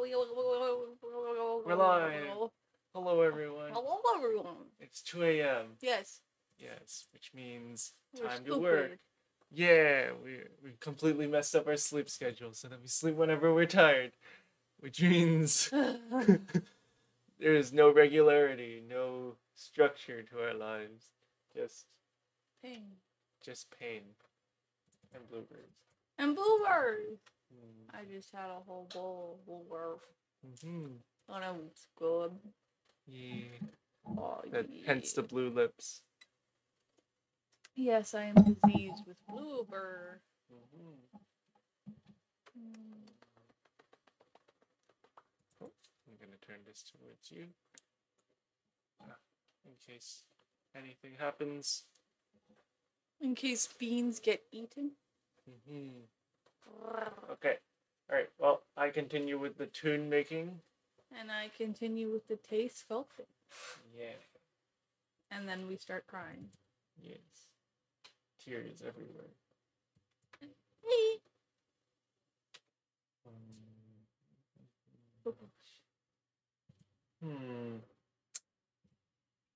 We're live. Hello, everyone. Hello, everyone. It's 2 a.m. Yes. Yes, which means We're time to stupid. work. Yeah, we completely messed up our sleep schedule so that we sleep whenever we're tired, which means there is no regularity, no structure to our lives. Pain. Just pain and blueberries. And blueburrs. I just had a whole bowl of blueburrs. And it was good. Yeah. Oh, Hence the blue lips. Yes, I am diseased with blueburr. Oh, I'm going to turn this towards you. In case anything happens. In case beans get eaten. Okay. Alright, well, I continue with the tune making. And I continue with the taste sculpting. Yeah. And then we start crying. Yes. Tears everywhere.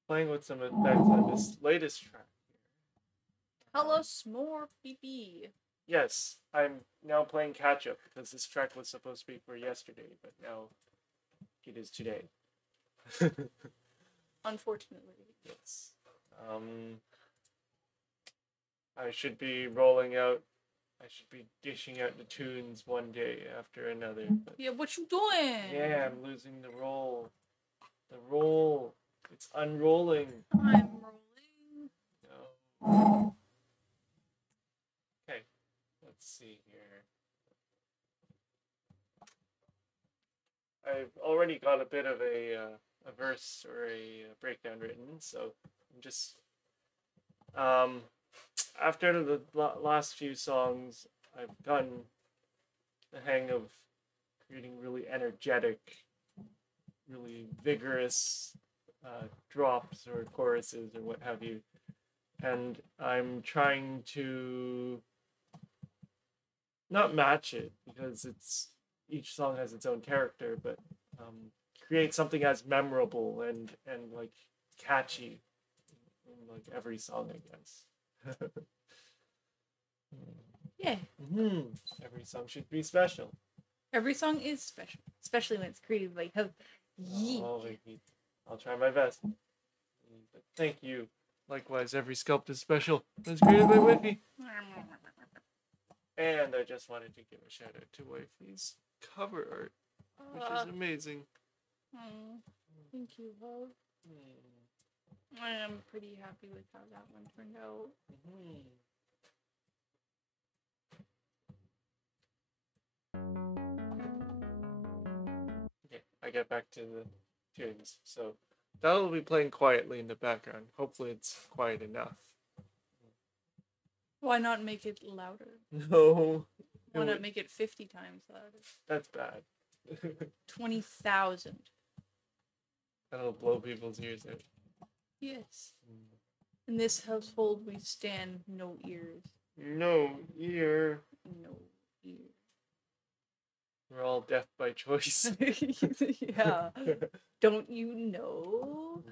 Playing with some effects on this latest track here. Hello, s'more pee. Yes, I'm now playing catch up because this track was supposed to be for yesterday, but now it is today. Unfortunately. Yes. I should be rolling out. I should be dishing out the tunes one day after another. But yeah, what you doing? yeah, I'm losing the roll. The roll. It's unrolling. I'm rolling. No. Okay. Let's see here. I've already got a bit of a verse or a breakdown written, so I'm just after the last few songs, I've gotten the hang of creating really energetic, really vigorous drops or choruses or what have you, and I'm trying to not match it because each song has its own character, but create something as memorable and like catchy in like every song, I guess. Yeah. Every song should be special. Every song is special, especially when it's created by her. Oh, I'll try my best. But thank you. Likewise, every sculpt is special. It was created by Whitney. And I just wanted to give a shout out to Wifey's cover art, which is amazing. Thank you, love. I am pretty happy with how that one turned out. Okay, I get back to the tunes. So that will be playing quietly in the background. Hopefully it's quiet enough. Why not make it louder? No. Why not make it 50 times louder? That's bad. 20,000. That'll blow people's ears out. Yes. In this household, we stand no ears. No ear. No ear. We're all deaf by choice. Yeah. Don't you know?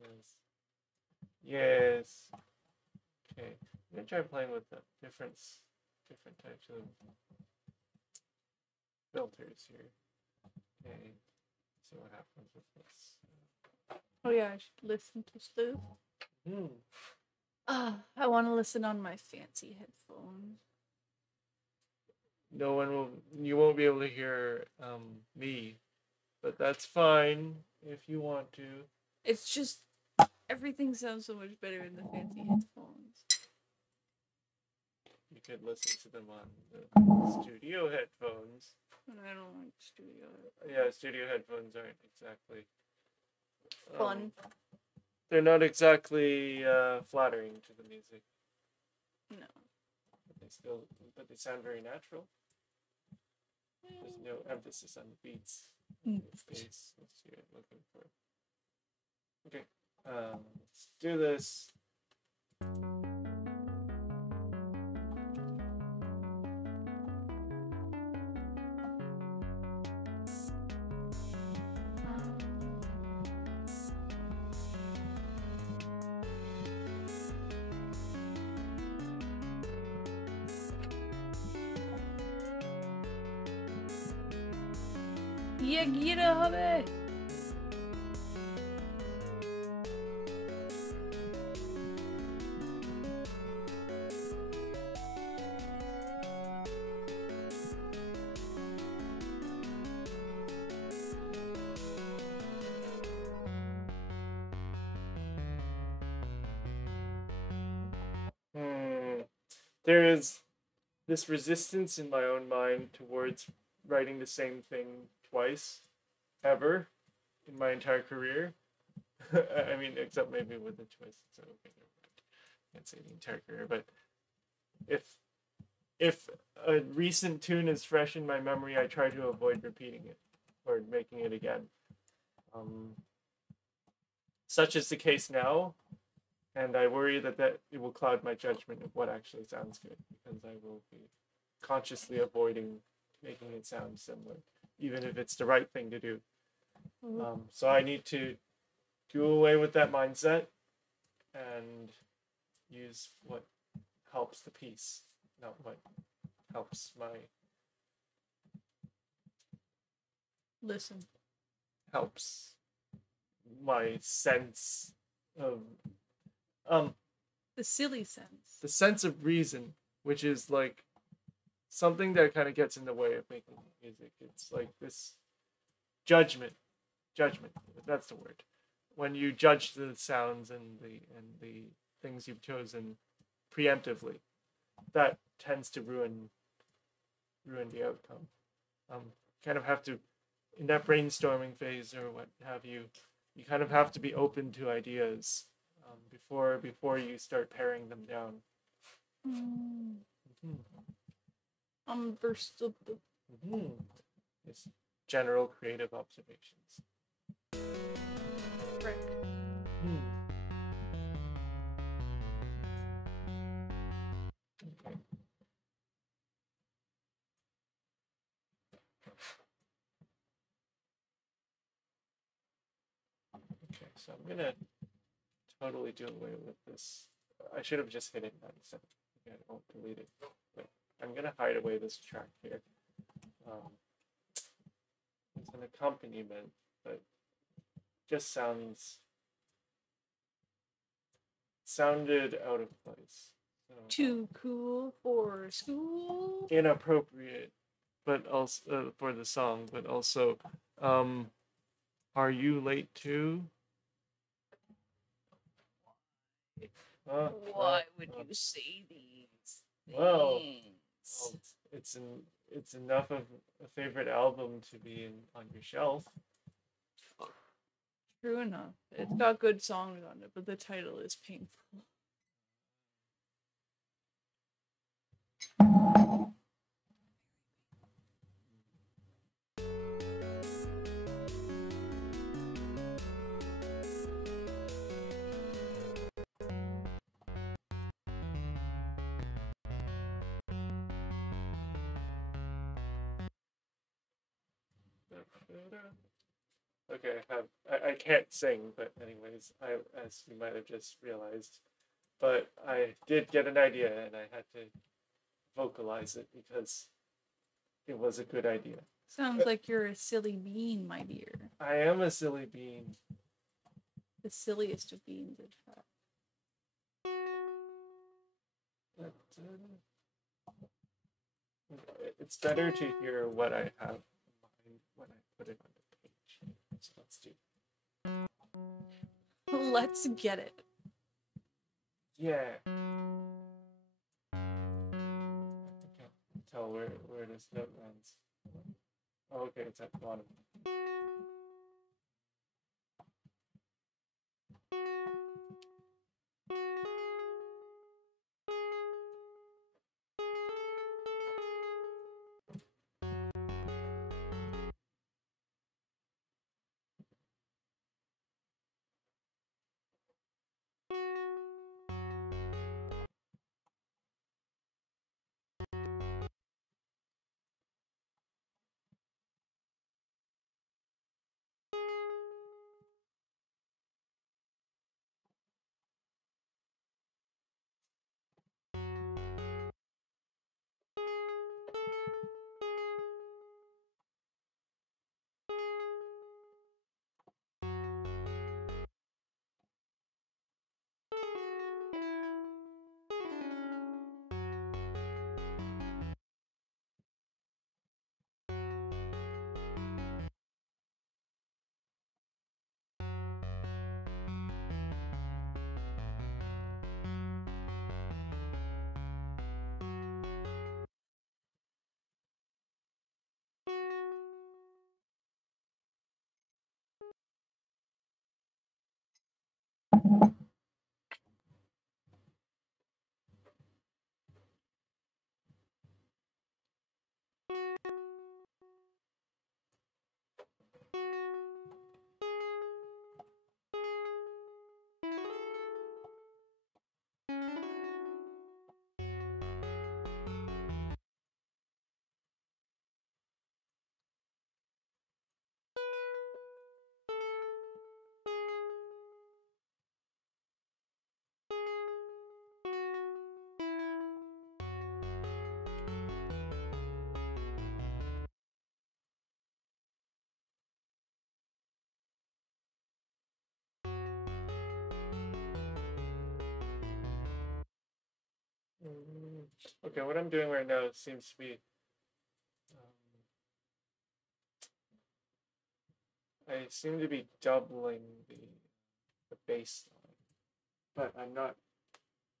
Yes. Yes. Okay. I'm gonna try playing with the different types of filters here. Okay. See what happens with this. Oh yeah, I should listen to stuff. I want to listen on my fancy headphones. You won't be able to hear me, but that's fine if you want to. It's just, everything sounds so much better in the fancy headphones. You could listen to them on the studio headphones. I don't like studio. Yeah, studio headphones aren't exactly fun. They're not exactly flattering to the music. No. But they sound very natural. There's no emphasis on the beats. Bass. That's what I'm looking for. Okay. Let's do this. Tiagira হবে. There is this resistance in my own mind towards writing the same thing twice, ever, in my entire career. I mean, except maybe with the choice. So okay, never mind. Can't say the entire career, but if a recent tune is fresh in my memory, I try to avoid repeating it or making it again. Such is the case now, and I worry that it will cloud my judgment of what actually sounds good, because I will be consciously avoiding making it sound similar, even if it's the right thing to do. So I need to do away with that mindset and use what helps the piece, not what helps helps my sense of the silly sense. The sense of reason, which is like something that kind of gets in the way of making music. It's like this judgment. That's the word. When you judge the sounds and the things you've chosen preemptively, that tends to ruin the outcome. Kind of have to, in that brainstorming phase or what have you, you kind of have to be open to ideas before you start paring them down. It's general creative observations. Frick. Okay. Okay, so I'm gonna totally do away with this. I should have just hit it instead. I won't delete it. But I'm gonna hide away this track here. It's an accompaniment, but just sounded out of place. So, too cool for school. Inappropriate, but also for the song, but also, are you late too? Why would you say these things? Well, it's enough of a favorite album to be on your shelf. True enough. It's got good songs on it, but the title is painful. Okay, I can't sing, but anyways, as you might have just realized, but I did get an idea and I had to vocalize it because it was a good idea. Sounds like you're a silly bean, my dear. I am a silly bean. The silliest of beans, in fact. It's better to hear what I have in mind when I put it on the page. So let's do. Let's get it. Yeah. I can't tell where this note lands. Oh, okay, it's at the bottom. Okay, what I'm doing right now seems to be I seem to be doubling the baseline, but I'm not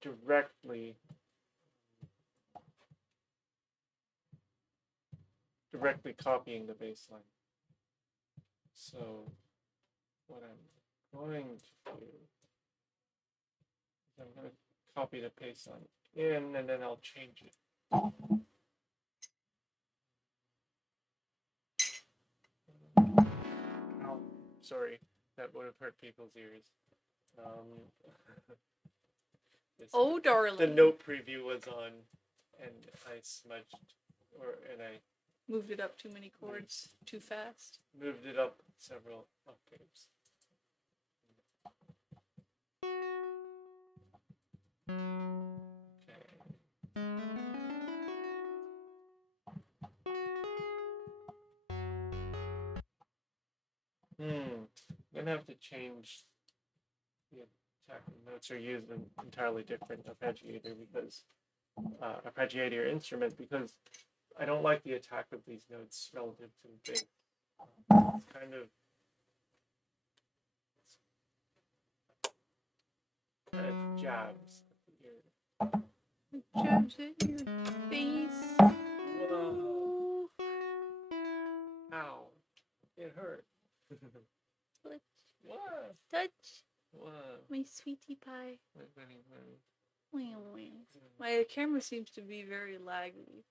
directly copying the baseline. So what I'm going to do is I'm going to copy the baseline in, and then I'll change it. Ow, sorry, that would have hurt people's ears. Oh, darling. The note preview was on, and I smudged, and I moved it up too many chords too fast. Moved it up several octaves. Gonna have to change the attack. Notes are used an entirely different arpeggiator because arpeggiator instrument because I don't like the attack of these notes relative to the bass. It's kind of jabs at the ear. Jabs at your face. Whoa. Ow. It hurt. Touch. What? Touch. What? My sweetie pie. My My camera seems to be very laggy.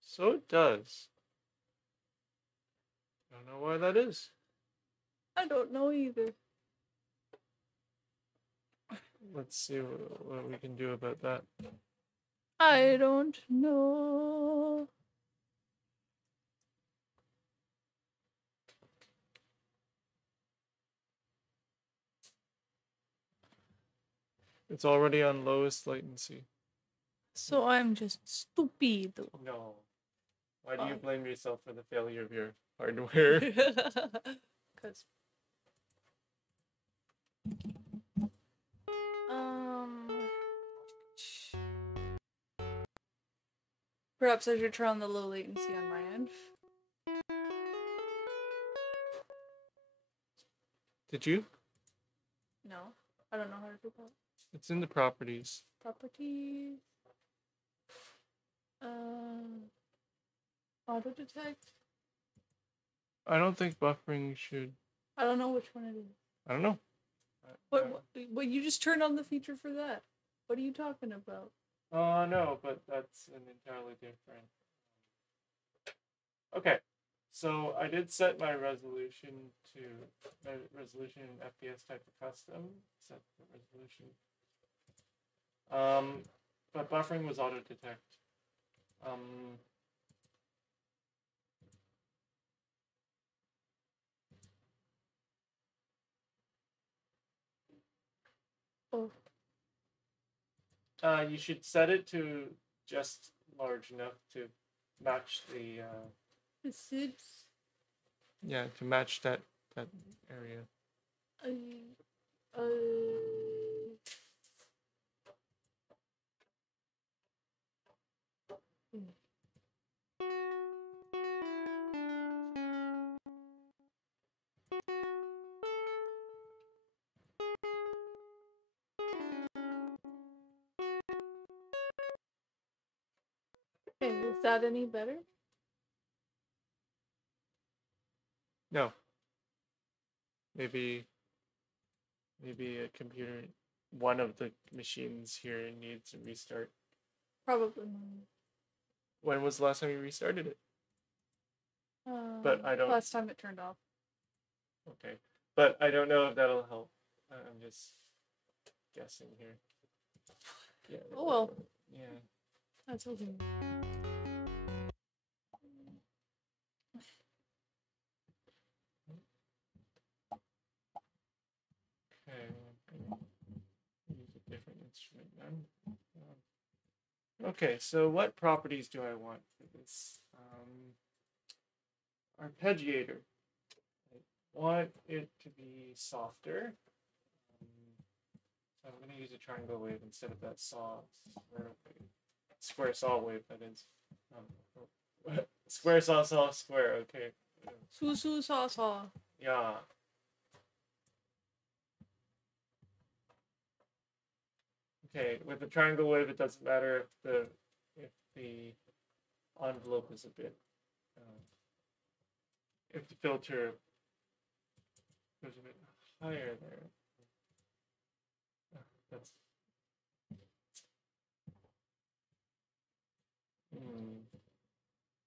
So it does. I don't know why that is. I don't know either. Let's see what we can do about that. I don't know. It's already on lowest latency. So I'm just stupid. No. Why do you blame yourself for the failure of your hardware? Because. Perhaps I should turn on the low latency on my end. Did you? No, I don't know how to do that. It's in the properties. Properties. Auto detect. I don't think buffering should. I don't know which one it is. I don't know. What you just turned on the feature for that? What are you talking about? Oh, no, but that's an entirely different. Okay, so I did set my resolution in FPS type of custom. Set the resolution. But buffering was auto detect. You should set it to just large enough to match the SIDS. Yeah, to match that area. Okay, is that any better? No. Maybe a computer, one of the machines here needs a restart. Probably mine. When was the last time you restarted it? But I don't. Last time it turned off. Okay, but I don't know if that'll help. I'm just guessing here. Yeah. Oh well. Yeah. That's okay. Okay, I'm gonna use a different instrument then. Okay, so what properties do I want for this arpeggiator? I want it to be softer. So I'm going to use a triangle wave instead of that square saw wave, that is. Square saw square, okay. Su saw saw. Yeah. Okay, with the triangle wave, it doesn't matter if the envelope is a bit, if the filter goes a bit higher there. That's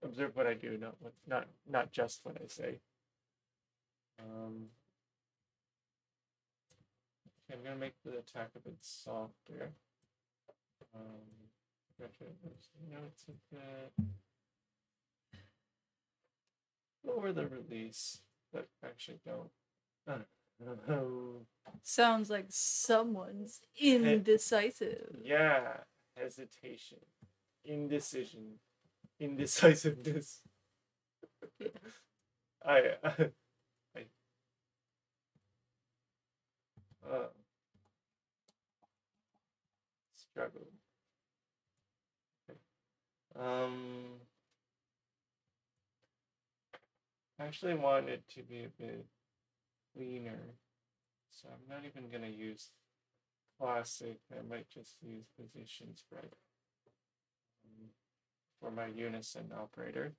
observe what I do, not just what I say. I'm gonna make the attack a bit softer. It's a bit lower the release, but actually don't. Sounds like someone's indecisive. Yeah, hesitation, indecision, indecisiveness. I struggle. I actually want it to be a bit cleaner, so I'm not even gonna use classic. I might just use position spread for my unison operator.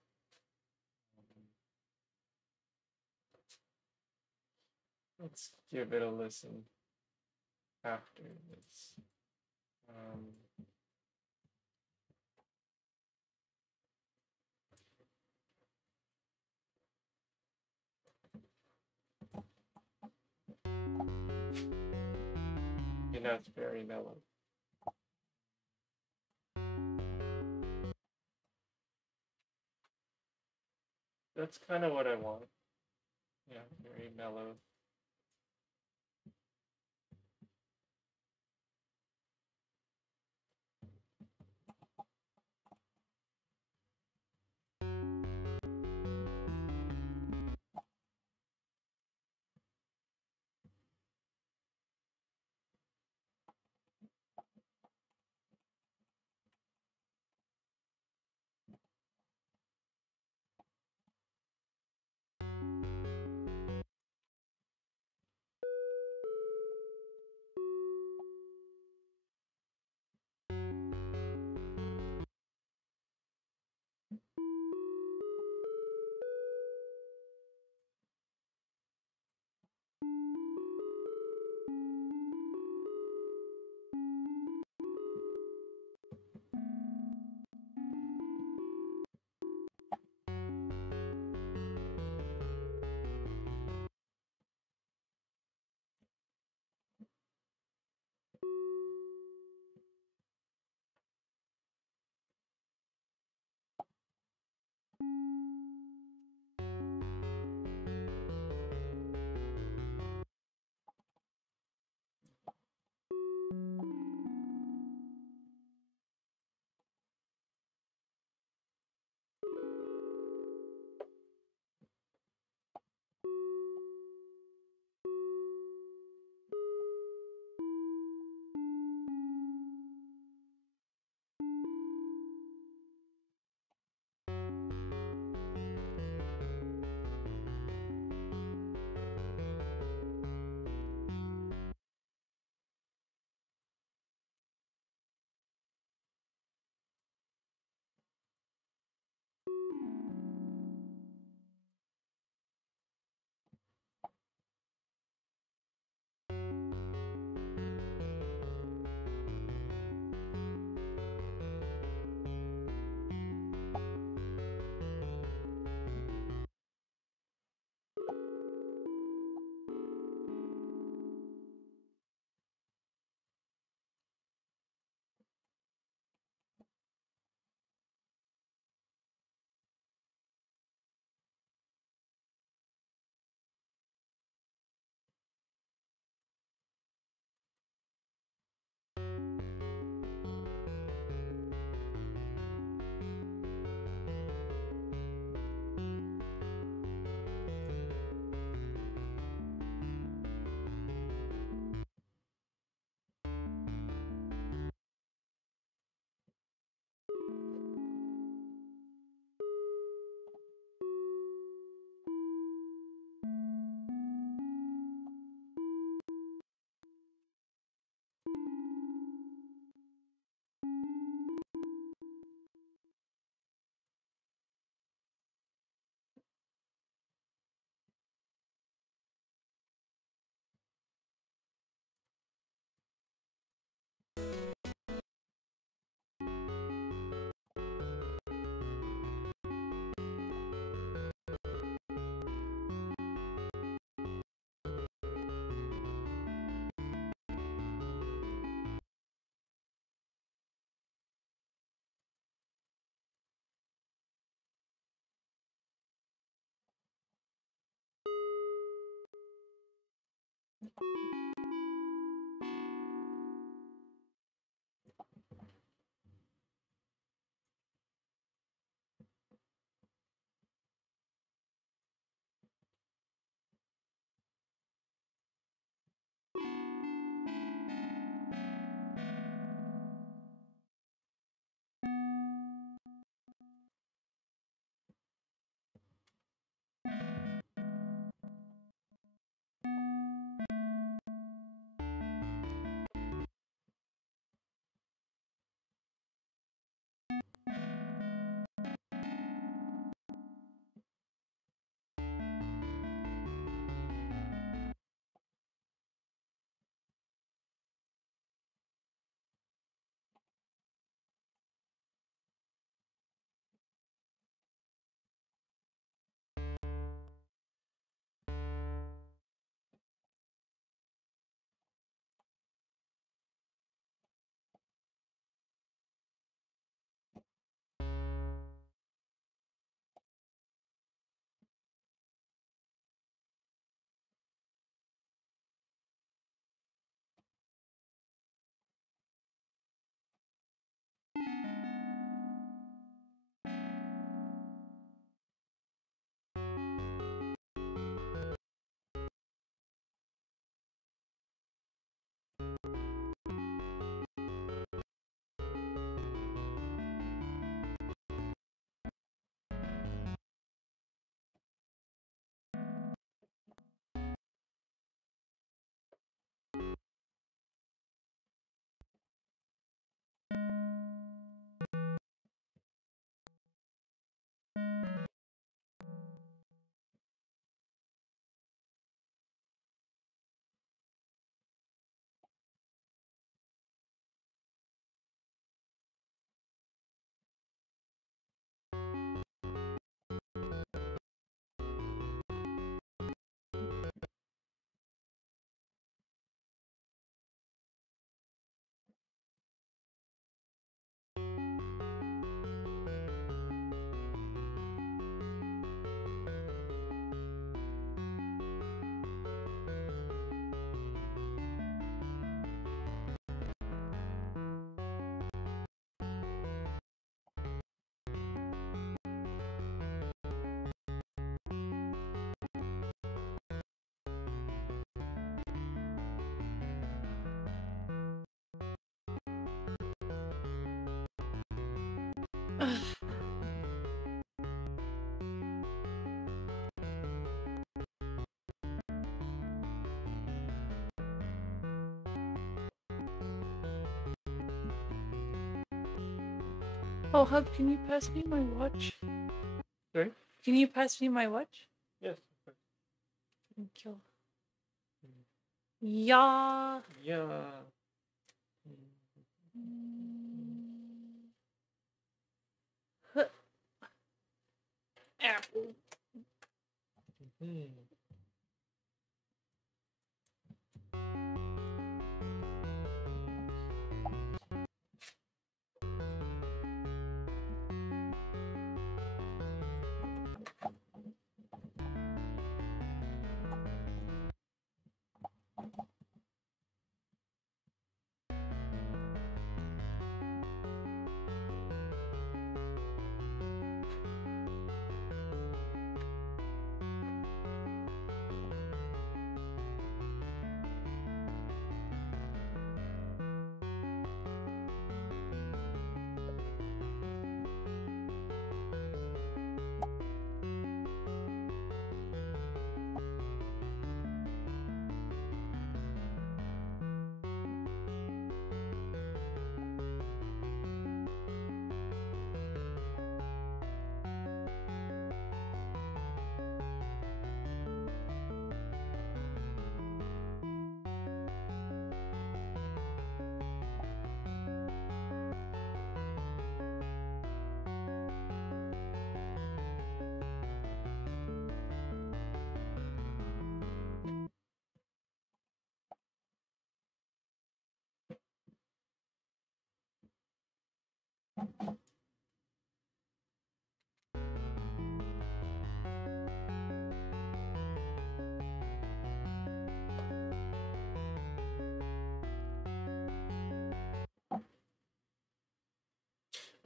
Let's give it a listen after this. You know, it's very mellow. That's kind of what I want. Yeah, very mellow. Oh, Hub, can you pass me my watch? Sorry? Can you pass me my watch? Yes. Thank you. Yeah. Yeah. Huh. Apple. Mm-hmm.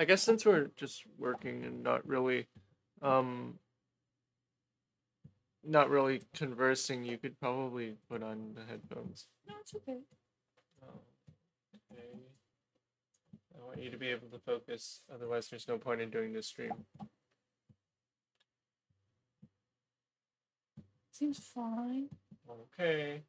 I guess since we're just working and not really conversing, you could probably put on the headphones. No, it's okay. Okay. I want you to be able to focus, otherwise there's no point in doing this stream. Seems fine. Okay.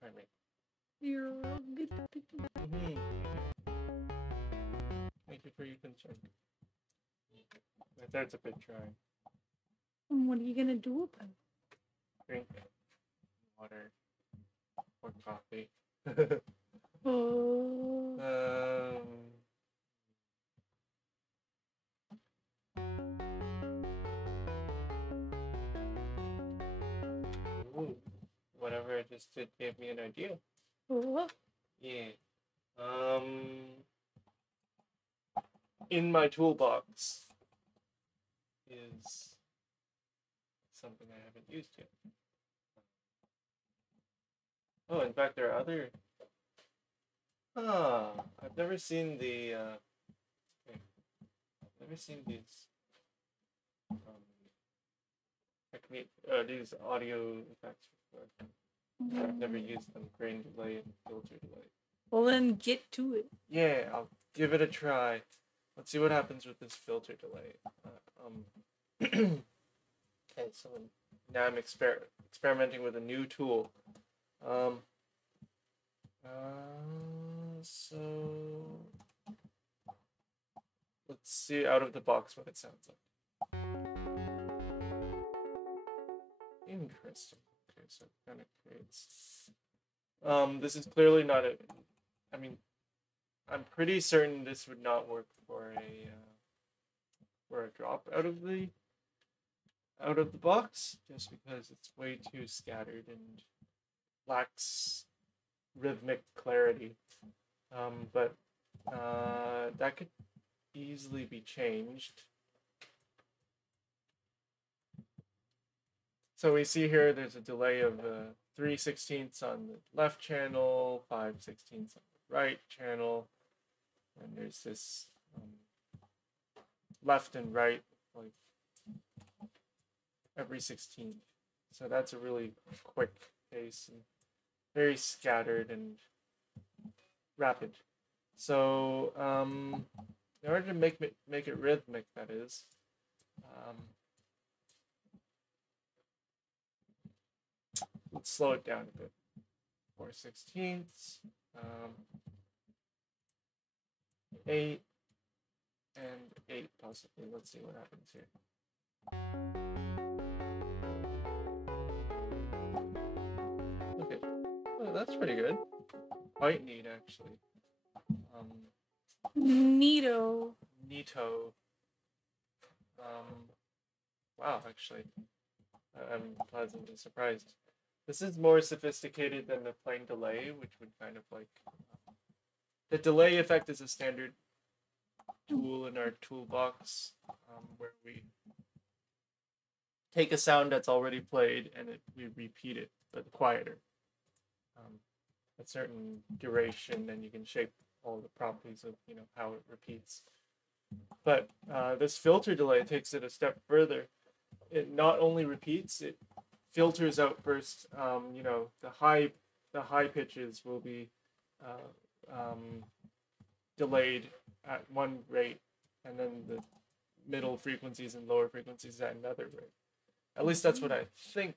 Pardon me. You're good. Thank you for your concern. My throat's a bit dry. And what are you gonna do about it? Drink water or coffee. Oh. Ooh, whatever I just did gave me an idea. Oh. Yeah. In my toolbox is something I haven't used yet. Oh, in fact, there are other. I've never seen the. Okay. I've never seen these. These audio effects before. I've never used them. Grain delay and filter delay. Well, then get to it. Yeah, I'll give it a try. Let's see what happens with this filter delay. Okay, so now I'm experimenting with a new tool. So let's see out of the box what it sounds like. Interesting. Okay, so it kind of creates. This is clearly not a. I mean, I'm pretty certain this would not work for a drop out of the box, just because it's way too scattered and lacks rhythmic clarity. But that could easily be changed. So we see here there's a delay of 3/16 on the left channel, 5/16 on the right channel, and there's this left and right like every 16th. So that's a really quick pace and very scattered and rapid. So in order to make it rhythmic, that is, let's slow it down a bit. 4/16, 8, and 8 possibly. Let's see what happens here. Okay, oh, that's pretty good. Quite neat, actually. Neato. Neato. Wow, actually, I'm pleasantly surprised. This is more sophisticated than the plain delay, which would kind of like... The delay effect is a standard tool in our toolbox, where we take a sound that's already played and we repeat it, but quieter. A certain duration, and you can shape all the properties of how it repeats. But this filter delay takes it a step further. It not only repeats, it filters out first. The high pitches will be delayed at one rate, and then the middle frequencies and lower frequencies at another rate. At least that's what I think.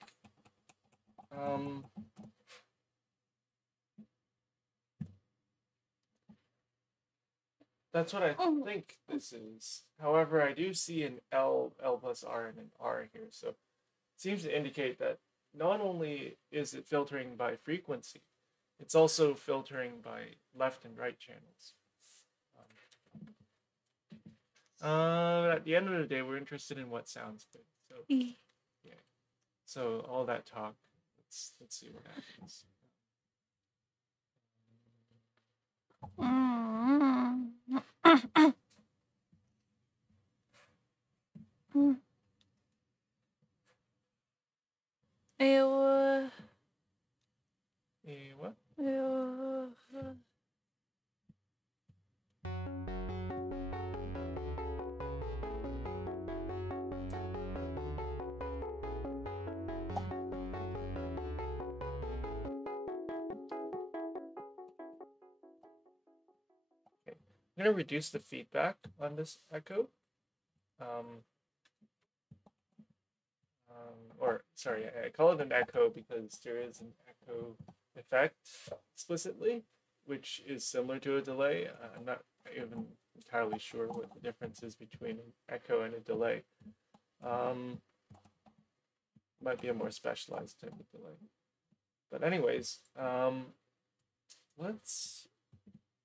That's what I think this is. However, I do see an L plus R, and an R here, so it seems to indicate that not only is it filtering by frequency, it's also filtering by left and right channels. At the end of the day, we're interested in what sounds good. So, yeah. So all that talk, let's see what happens. What? I'm going to reduce the feedback on this echo. Or sorry, I call it an echo because there is an echo effect explicitly, which is similar to a delay. I'm not even entirely sure what the difference is between an echo and a delay. Might be a more specialized type of delay. But anyways, let's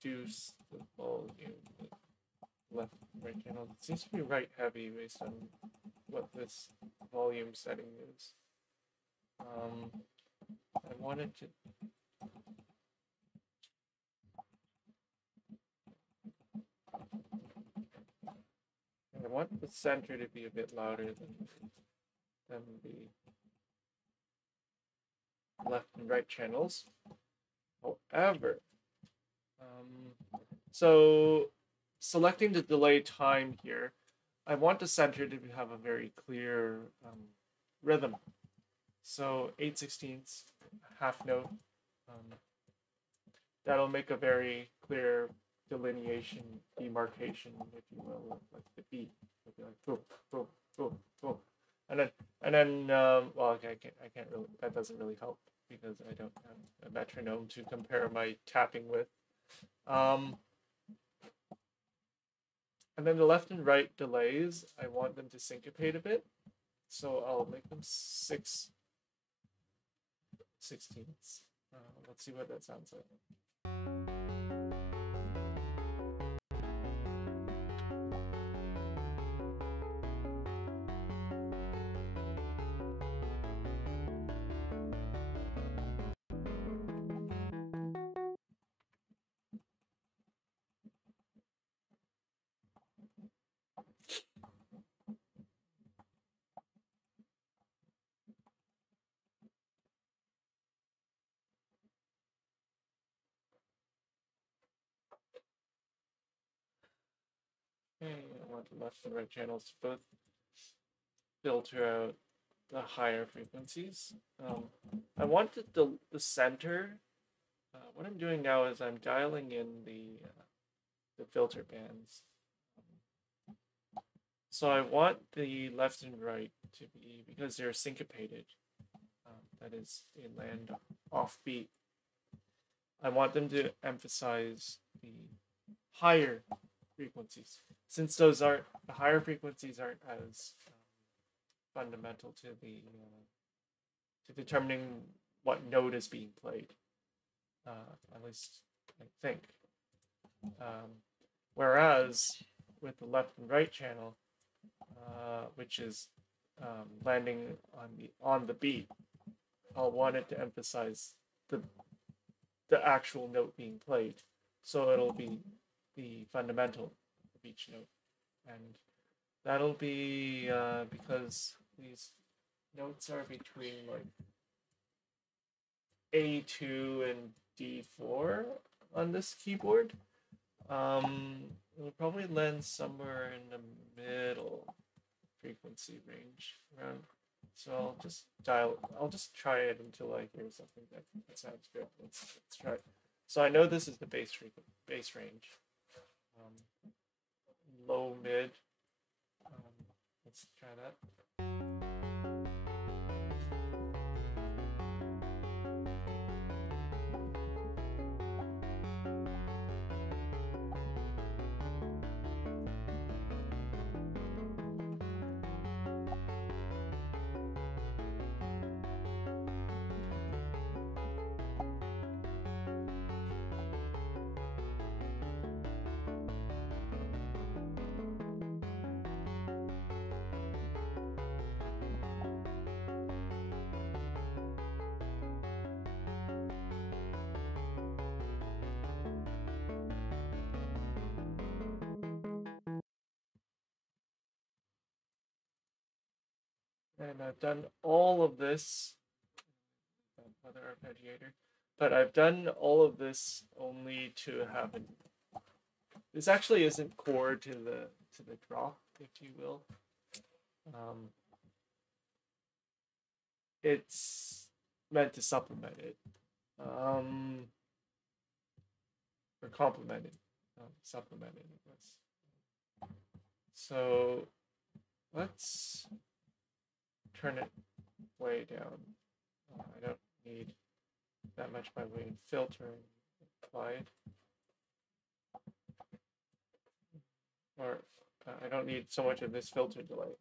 reduce the volume. Left right channel. It seems to be right heavy based on what this volume setting is. I wanted to... I want the center to be a bit louder than the left and right channels. However, so selecting the delay time here, I want the center to have a very clear rhythm. So 8/16, half note. That'll make a very clear delineation, demarcation, if you will, of like the beat. It'll be like boom, boom, boom, boom, and then well, I can't really. That doesn't really help because I don't have a metronome to compare my tapping with. And then the left and right delays, I want them to syncopate a bit. So I'll make them 6/16. Let's see what that sounds like. want the left and right channels to both filter out the higher frequencies. I wanted the center. What I'm doing now is I'm dialing in the filter bands. So I want the left and right to be, because they're syncopated, that is, they land offbeat. I want them to emphasize the higher frequencies, since those aren't, the higher frequencies aren't as fundamental to to determining what note is being played. At least I think. Whereas with the left and right channel, which is landing on the beat, I'll want it to emphasize the actual note being played, so it'll be the fundamental of each note, and that'll be because these notes are between like A2 and D4 on this keyboard. It'll probably land somewhere in the middle frequency range around. So I'll just try it until I hear something that sounds good. Let's try it. So I know this is the bass range. Low, mid. Let's try that. And I've done all of this, another arpeggiator, but I've done all of this only to have it. This actually isn't core to the drop, if you will. It's meant to supplement it, or complement it, supplement it, I guess. So let's turn it way down. I don't need that much by way of filtering applied. Or I don't need so much of this filter delay.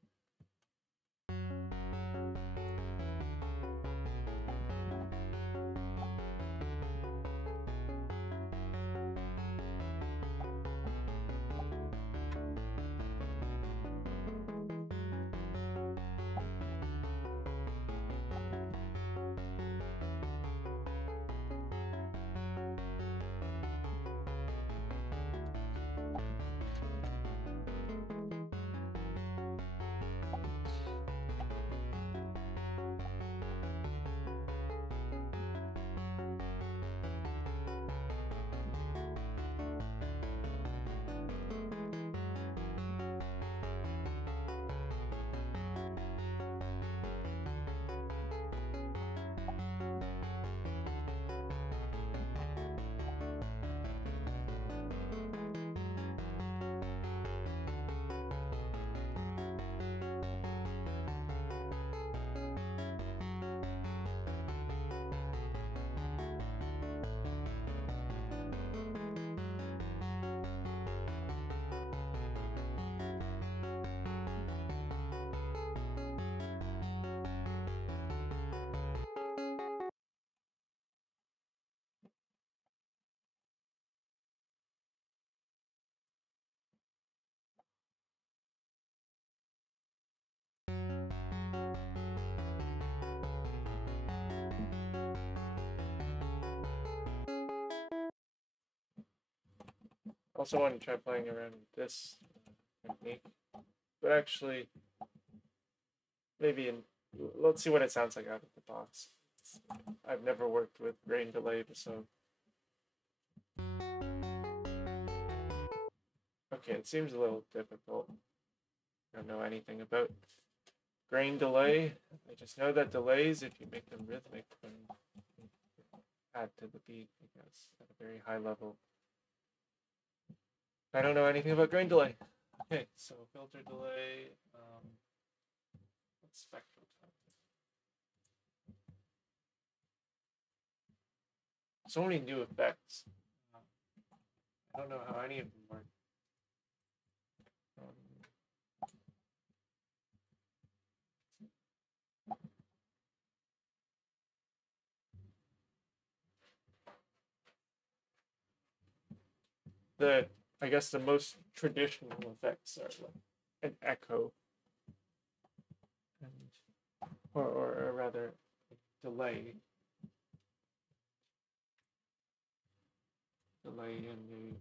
Also want to try playing around with this technique, but actually, maybe let's see what it sounds like out of the box. I've never worked with grain delay, so Okay, it seems a little difficult. I don't know anything about grain delay. I just know that delays, if you make them rhythmic, then add to the beat, I guess, at a very high level. I don't know anything about grain delay. Okay, so filter delay, what's spectral time? So many new effects. I don't know how any of them work. I guess the most traditional effects are like an echo, and, or rather, delay, and a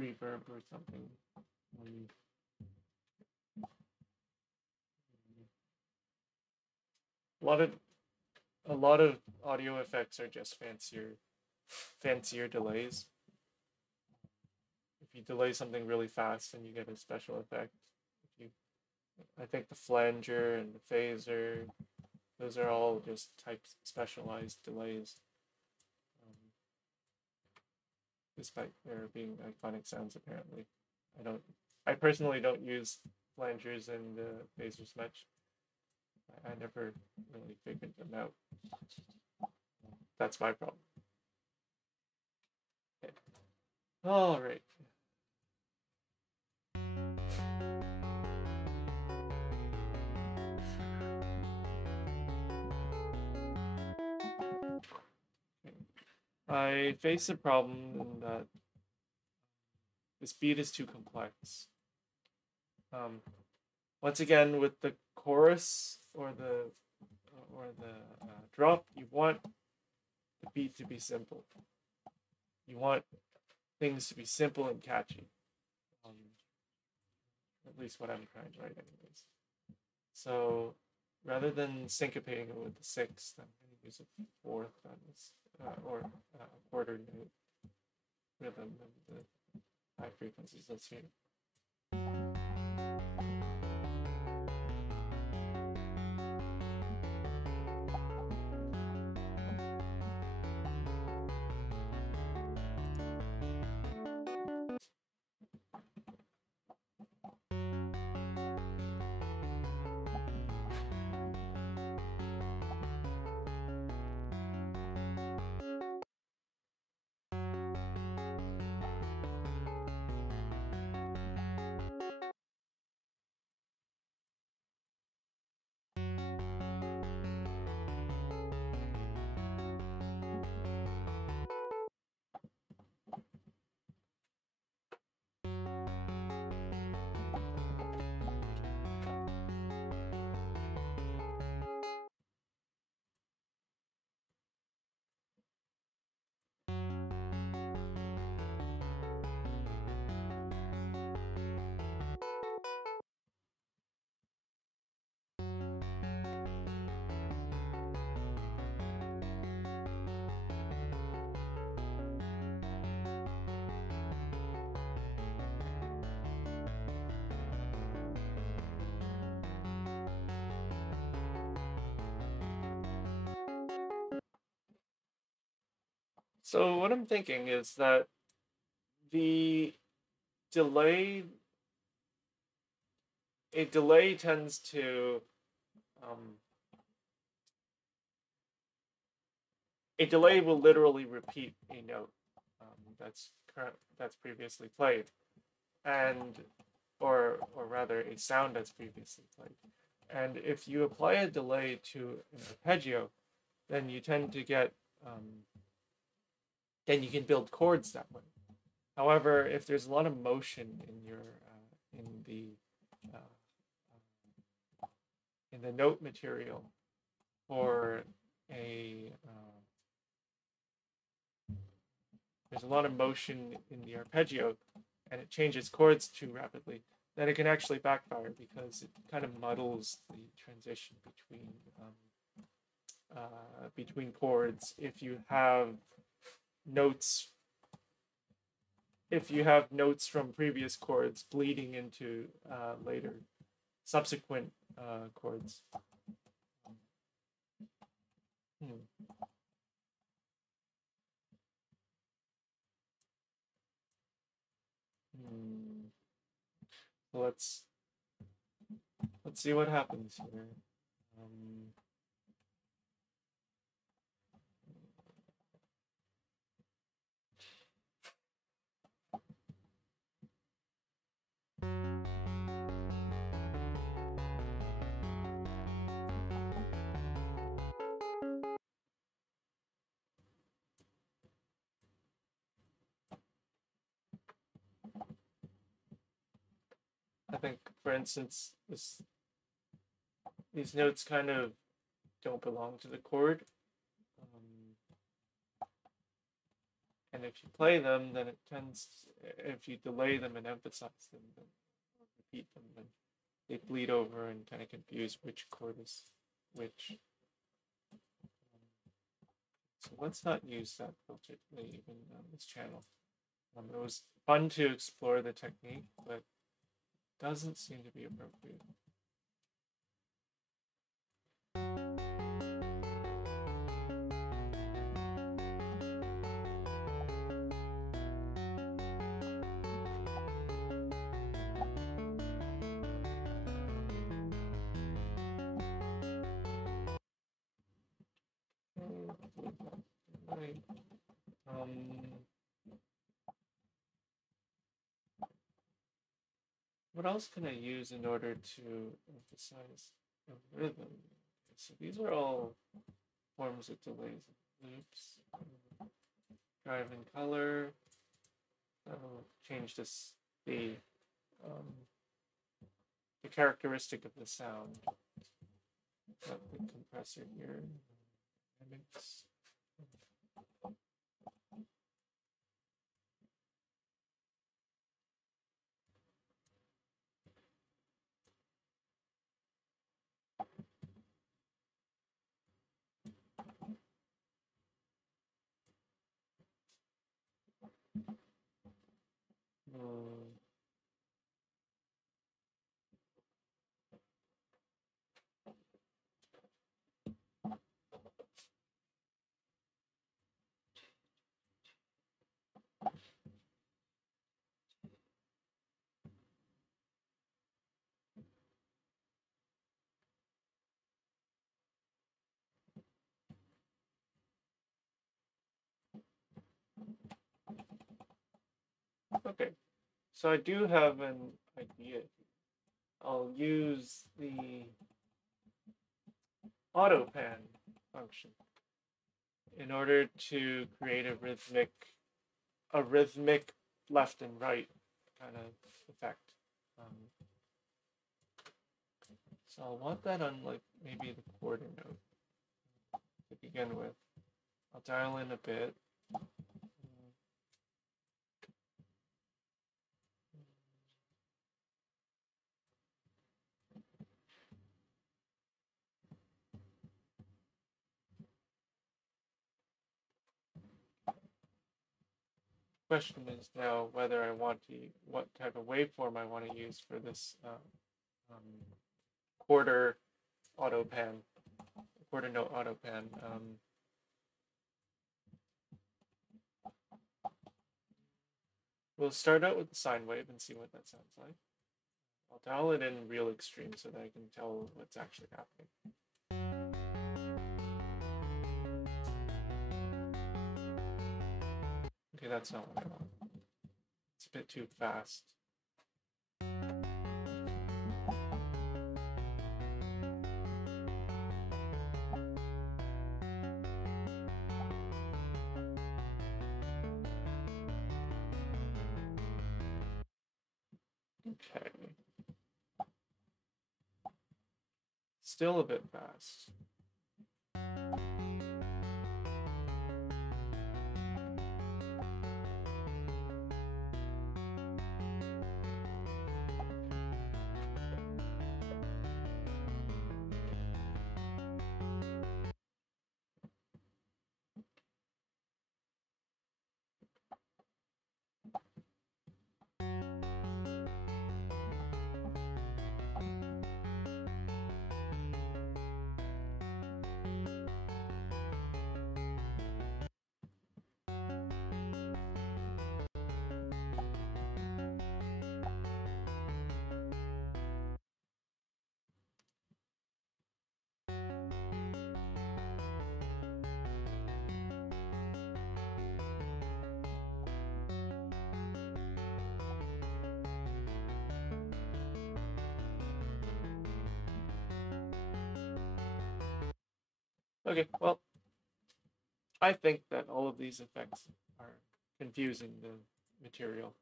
reverb or something. A lot of audio effects are just fancier delays. If you delay something really fast, then you get a special effect. I think the flanger and the phaser, those are all just specialized delays. Despite there being iconic sounds, apparently. I personally don't use flangers and phasers much. I never really figured them out. That's my problem. Okay. All right. I face a problem in that this beat is too complex. Once again, with the chorus or the drop, you want the beat to be simple. You want things to be simple and catchy. At least what I'm trying to write, anyways. So rather than syncopating it with the sixth, I'm going to use a fourth on this, or quarter note rhythm and the high frequencies. Let's hear. So what I'm thinking is that the delay, a delay tends to, a delay will literally repeat a note that's previously played, and or rather a sound that's previously played. And if you apply a delay to an arpeggio, then you tend to get then you can build chords that way. However, if there's a lot of motion in your in the note material for there's a lot of motion in the arpeggio and it changes chords too rapidly, then it can actually backfire because it kind of muddles the transition between chords if you have notes if you have notes from previous chords bleeding into later subsequent chords. So let's see what happens here. I think, for instance, these notes kind of don't belong to the chord. And if you play them, then it tends, if you delay them and emphasize them, then repeat them, then they bleed over and kind of confuse which chord is which. So let's not use that filter even on this channel. It was fun to explore the technique, but doesn't seem to be appropriate. Right. What else can I use in order to emphasize the rhythm? So these are all forms of delays and loops. Drive in color. I'll change this the characteristic of the sound. Got the compressor here. Mix. Okay, so I do have an idea. I'll use the auto pan function in order to create a rhythmic left and right kind of effect. So I'll want that on like maybe the quarter note to begin with. I'll dial in a bit. Question is now whether I want to, what type of waveform I want to use for this quarter auto pan, quarter note auto pan. We'll start out with the sine wave and see what that sounds like. I'll dial it in real extreme so that I can tell what's actually happening. Okay, that's not what I want. It's a bit too fast. Okay. Still a bit fast. Okay, well, I think that all of these effects are confusing the material.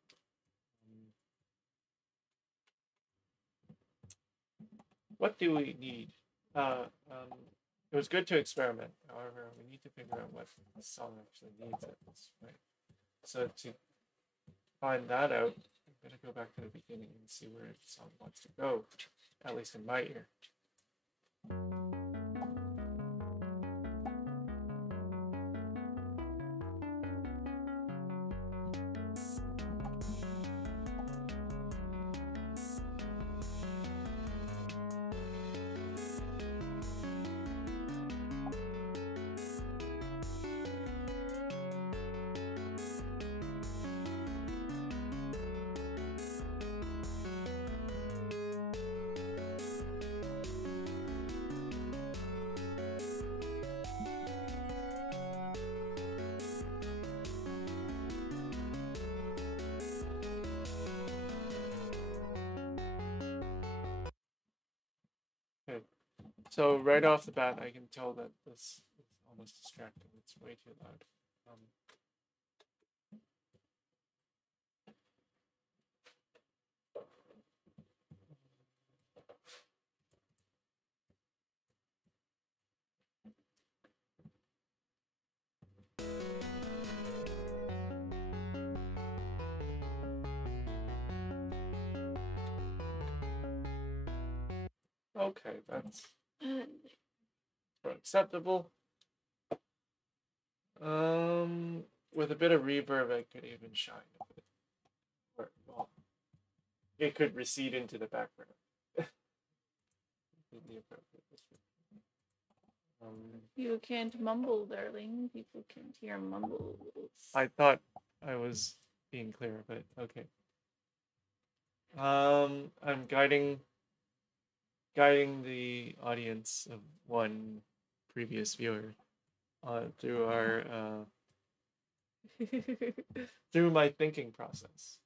What do we need? It was good to experiment. However, we need to figure out what the song actually needs at this point. So to find that out, I'm going to go back to the beginning and see where the song wants to go, at least in my ear. Okay. So right off the bat, I can tell that this is almost distracting. It's way too loud. Okay, that's acceptable. With a bit of reverb, I could even shine a bit. Or, well, it could recede into the background. The appropriate description. You can't mumble, darling. People can't hear mumbles. I thought I was being clear, but okay. I'm guiding the audience of one previous viewer through our through my thinking process.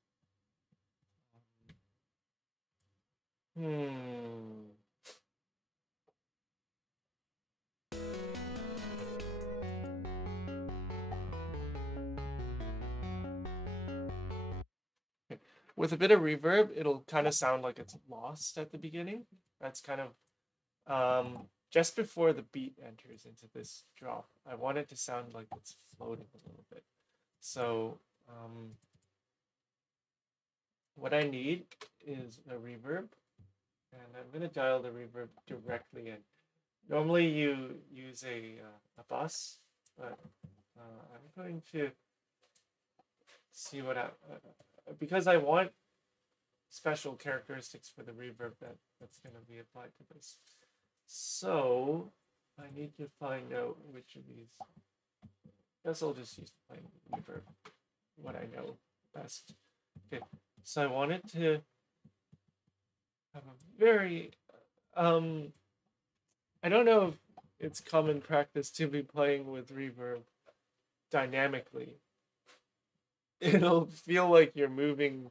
With a bit of reverb, it'll kind of sound like it's lost at the beginning. That's kind of just before the beat enters into this drop. I want it to sound like it's floating a little bit. So what I need is a reverb, and I'm going to dial the reverb directly in. Normally you use a bus, but I'm going to see what because I want special characteristics for the reverb that's going to be applied to this. So I need to find out which of these. I guess I'll just use the plain reverb, what I know best. Okay, so I wanted to have a very I don't know if it's common practice to be playing with reverb dynamically. It'll feel like you're moving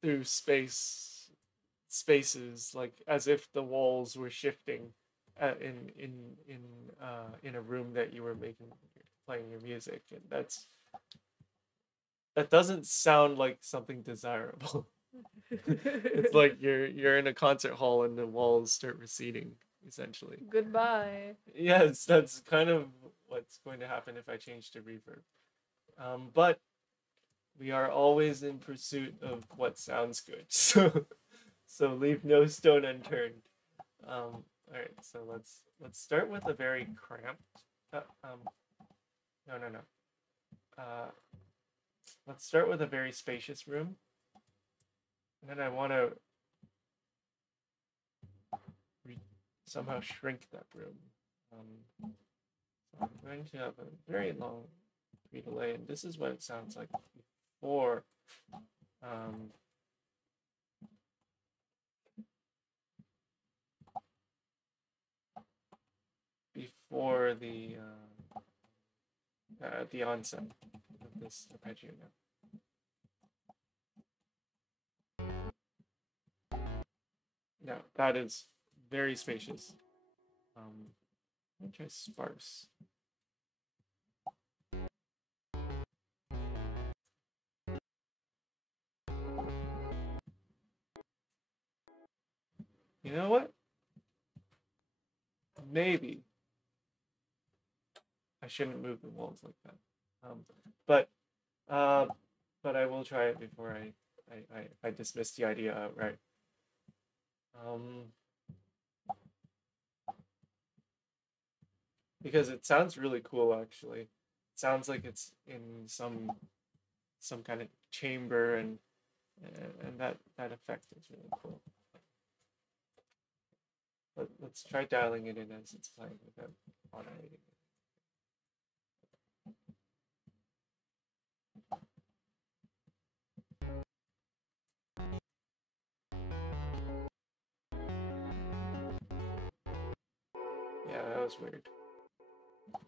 through spaces, like as if the walls were shifting in a room that you were playing your music, and that doesn't sound like something desirable. It's like you're in a concert hall and the walls start receding, essentially. Goodbye. Yes, that's kind of what's going to happen if I change to reverb. But we are always in pursuit of what sounds good, so leave no stone unturned. All right, so let's start with a very cramped. No. Let's start with a very spacious room, and then I want to somehow shrink that room. So I'm going to have a very long pre-delay, and this is what it sounds like before. Before the onset of this arpeggio now. Now that is very spacious. I'm gonna try sparse. You know what? Maybe I shouldn't move the walls like that. But I will try it before I dismiss the idea outright. Because it sounds really cool, actually. It sounds like it's in some kind of chamber, and that effect is really cool. Let's try dialing it in as it's playing without moderating it. Yeah, that was weird.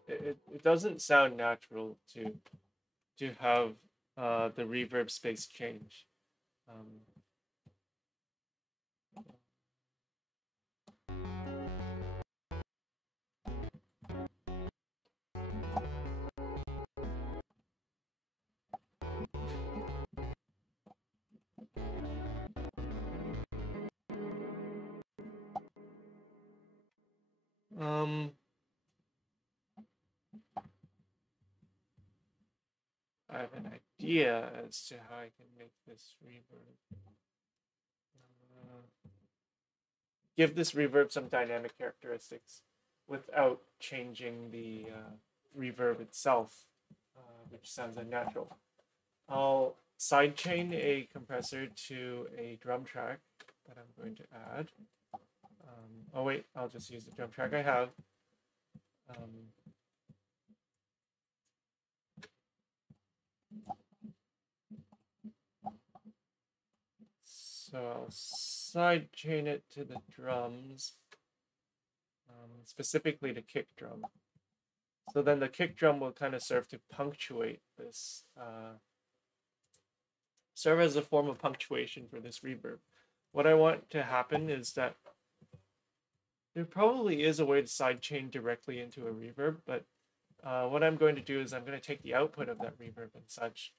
It doesn't sound natural to have the reverb space change. I have an idea as to how I can make this reverb. Give this reverb some dynamic characteristics without changing the reverb itself, which sounds unnatural. I'll sidechain a compressor to a drum track that I'm going to add. Oh wait, I'll just use the drum track I have. So I'll sidechain it to the drums, specifically the kick drum. So then the kick drum will kind of serve to punctuate this, serve as a form of punctuation for this reverb. What I want to happen is that there probably is a way to sidechain directly into a reverb, but what I'm going to do is I'm going to take the output of that reverb and such,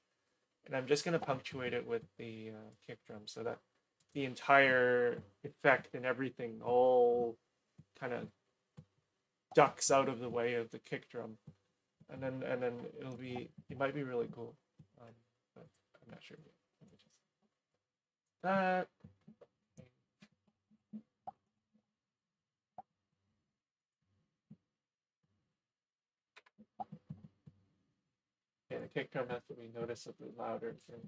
and I'm just going to punctuate it with the kick drum so that the entire effect and everything all kind of ducks out of the way of the kick drum, and then it might be really cool, but I'm not sure yet. Let me just that. Okay, the kick drum has to be noticeably louder in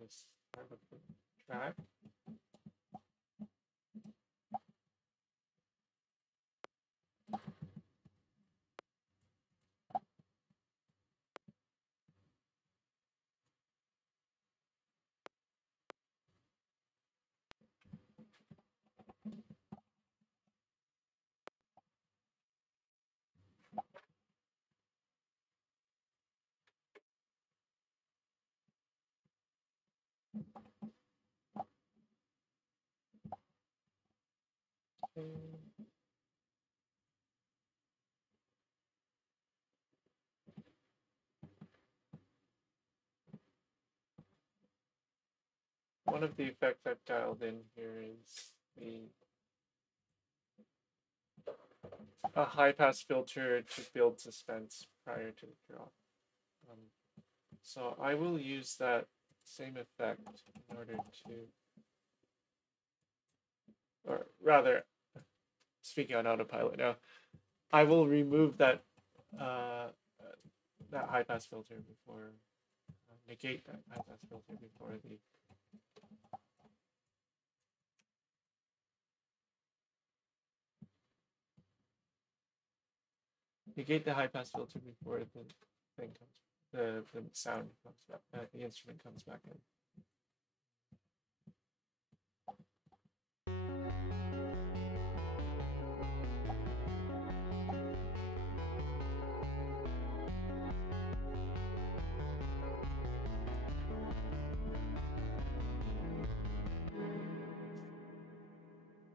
this part of the track. One of the effects I've dialed in here is a high pass filter to build suspense prior to the drop. So I will use that same effect in order to, or rather, speaking on autopilot now, I will remove that that high pass filter before, negate that high pass filter before the negate the high pass filter before the thing comes, the sound comes back, the instrument comes back in.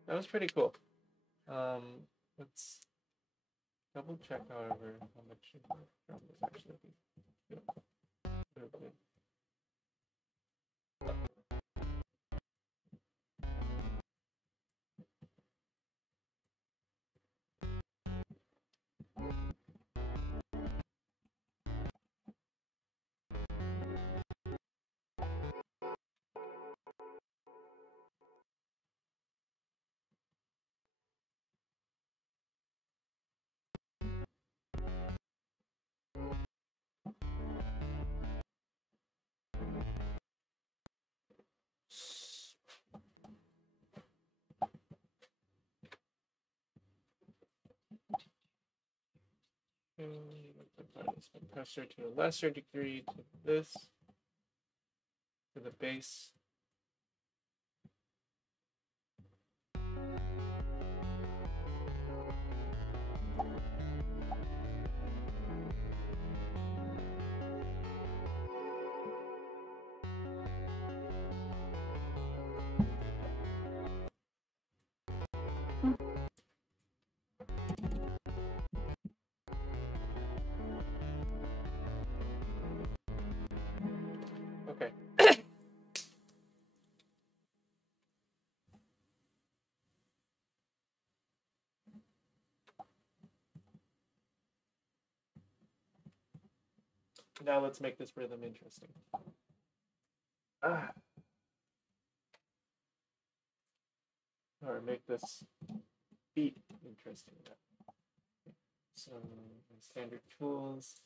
That was pretty cool. Let's Double check, however, how much drum is actually good. Good. Pressure to a lesser degree to this, to the base. Okay. Now let's make this rhythm interesting. Or make this beat interesting. So standard tools.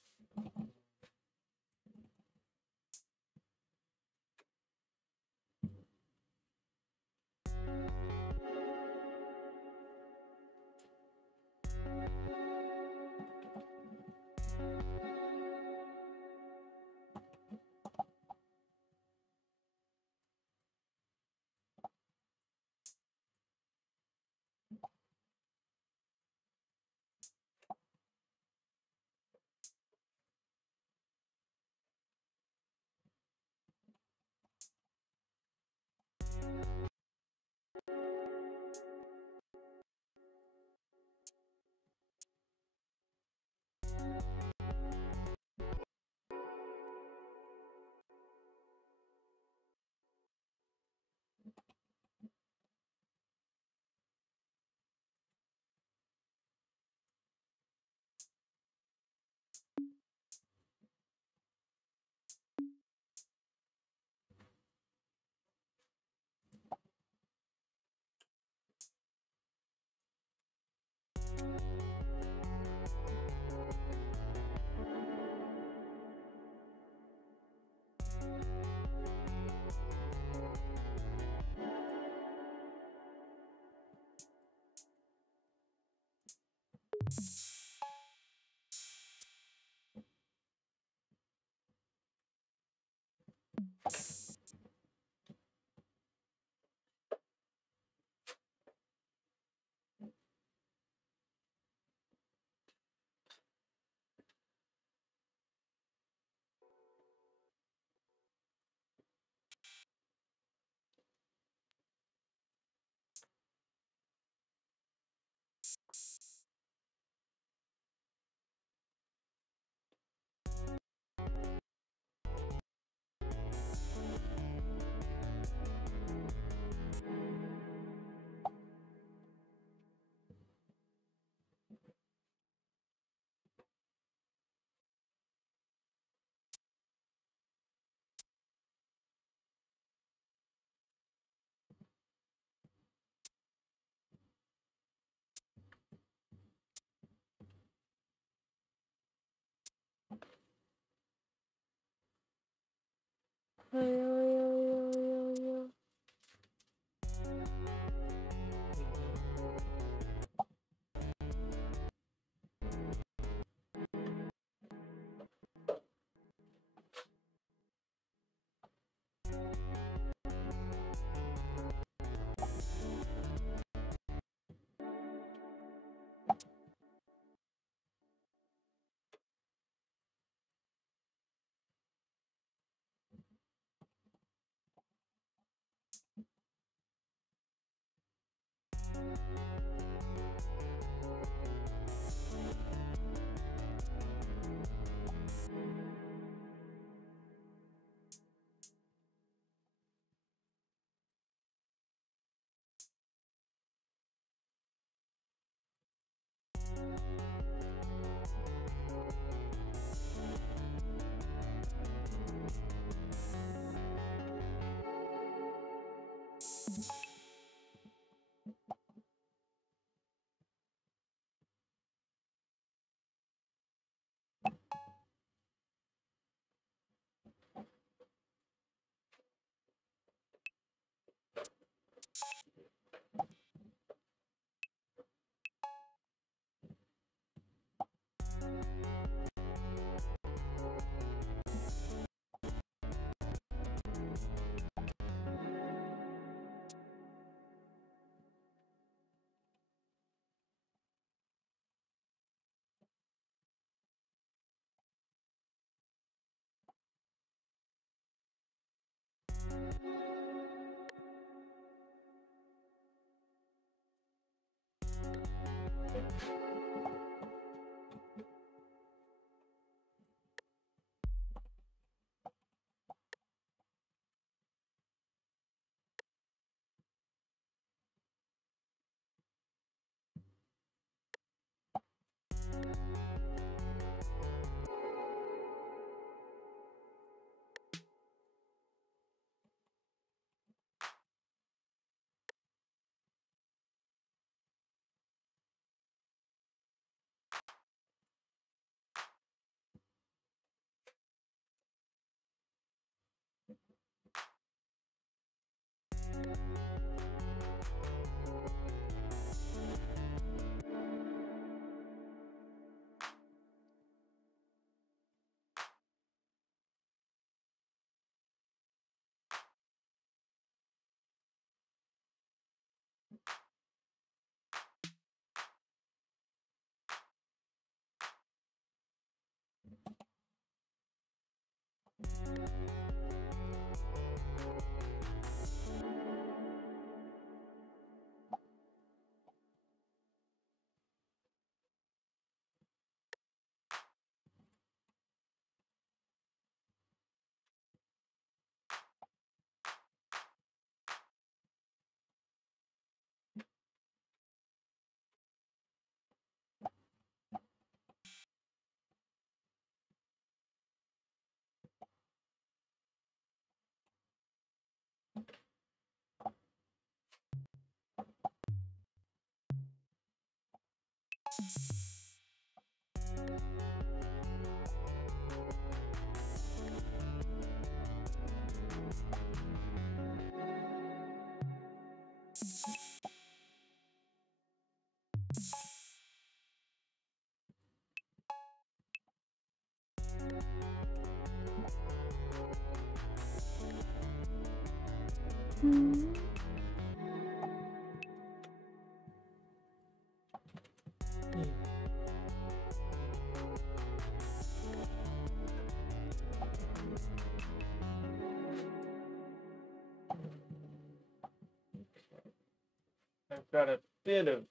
I've got a bit of,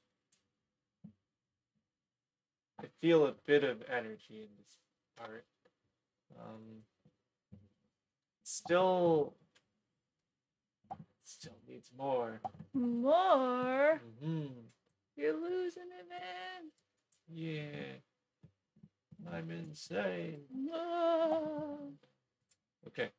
I feel a bit of energy in this part. Still needs more. More? Mm-hmm. You're losing it, man. Yeah. I'm insane. No. Okay.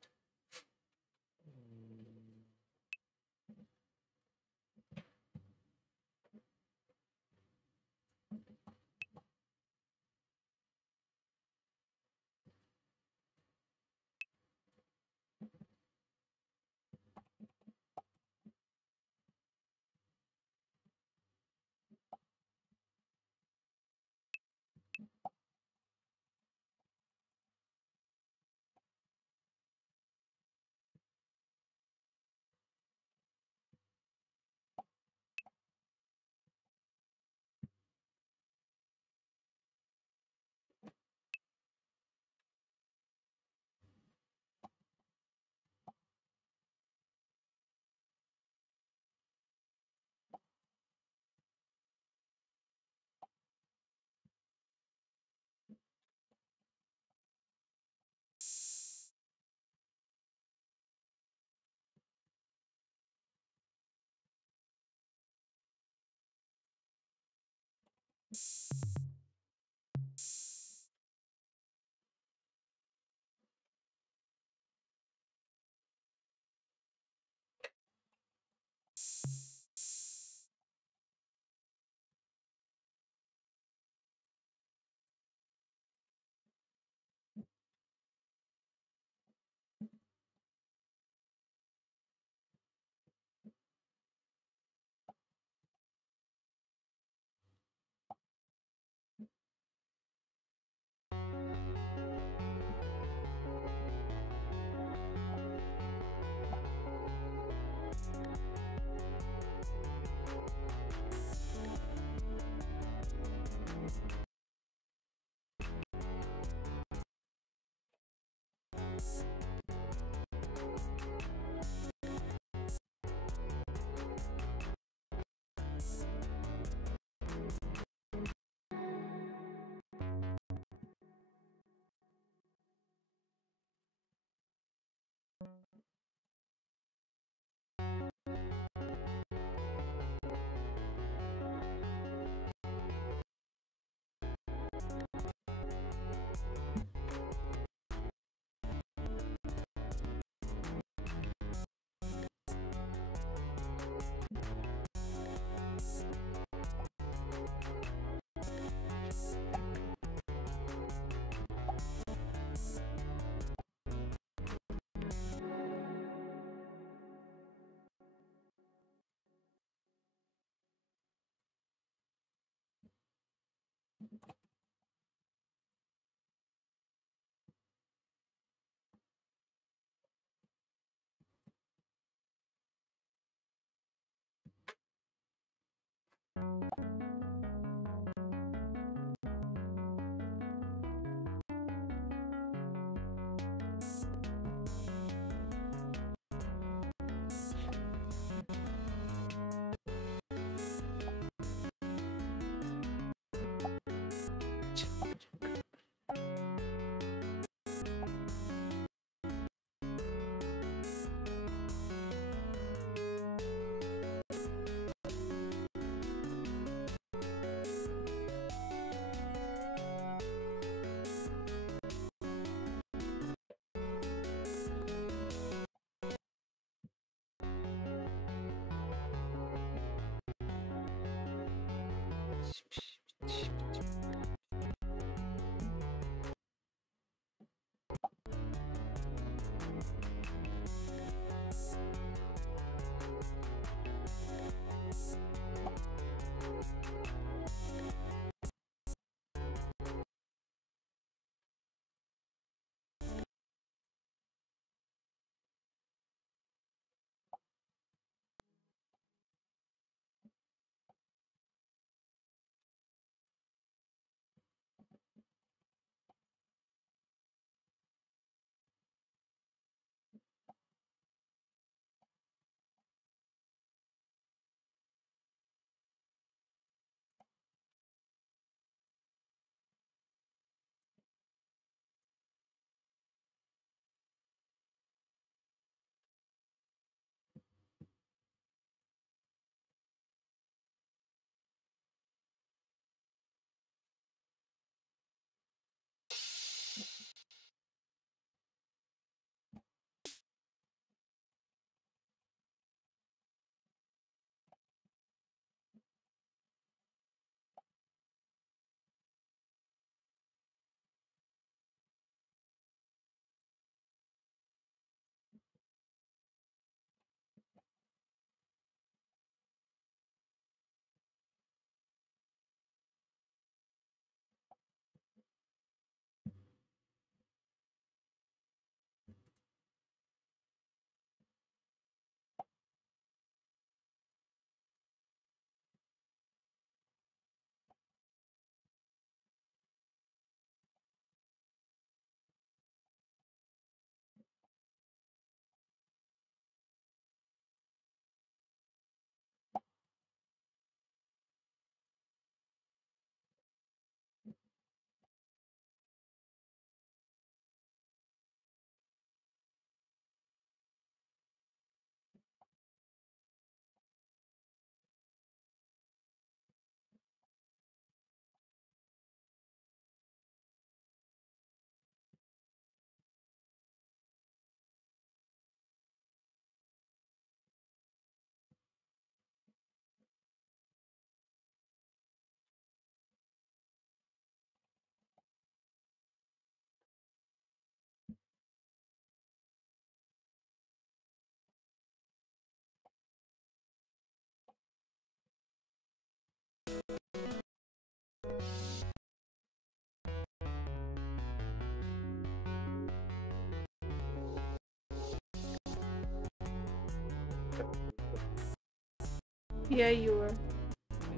Yeah, you were.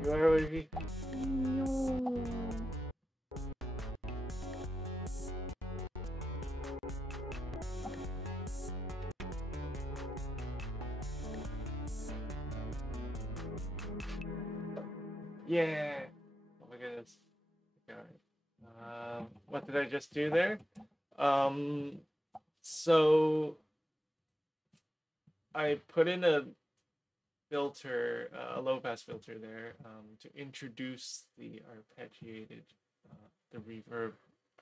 You are Wavy? No. Yeah. Oh my goodness. Okay. What did I just do there? So I put in a filter, a low pass filter there, to introduce the arpeggiated, the reverb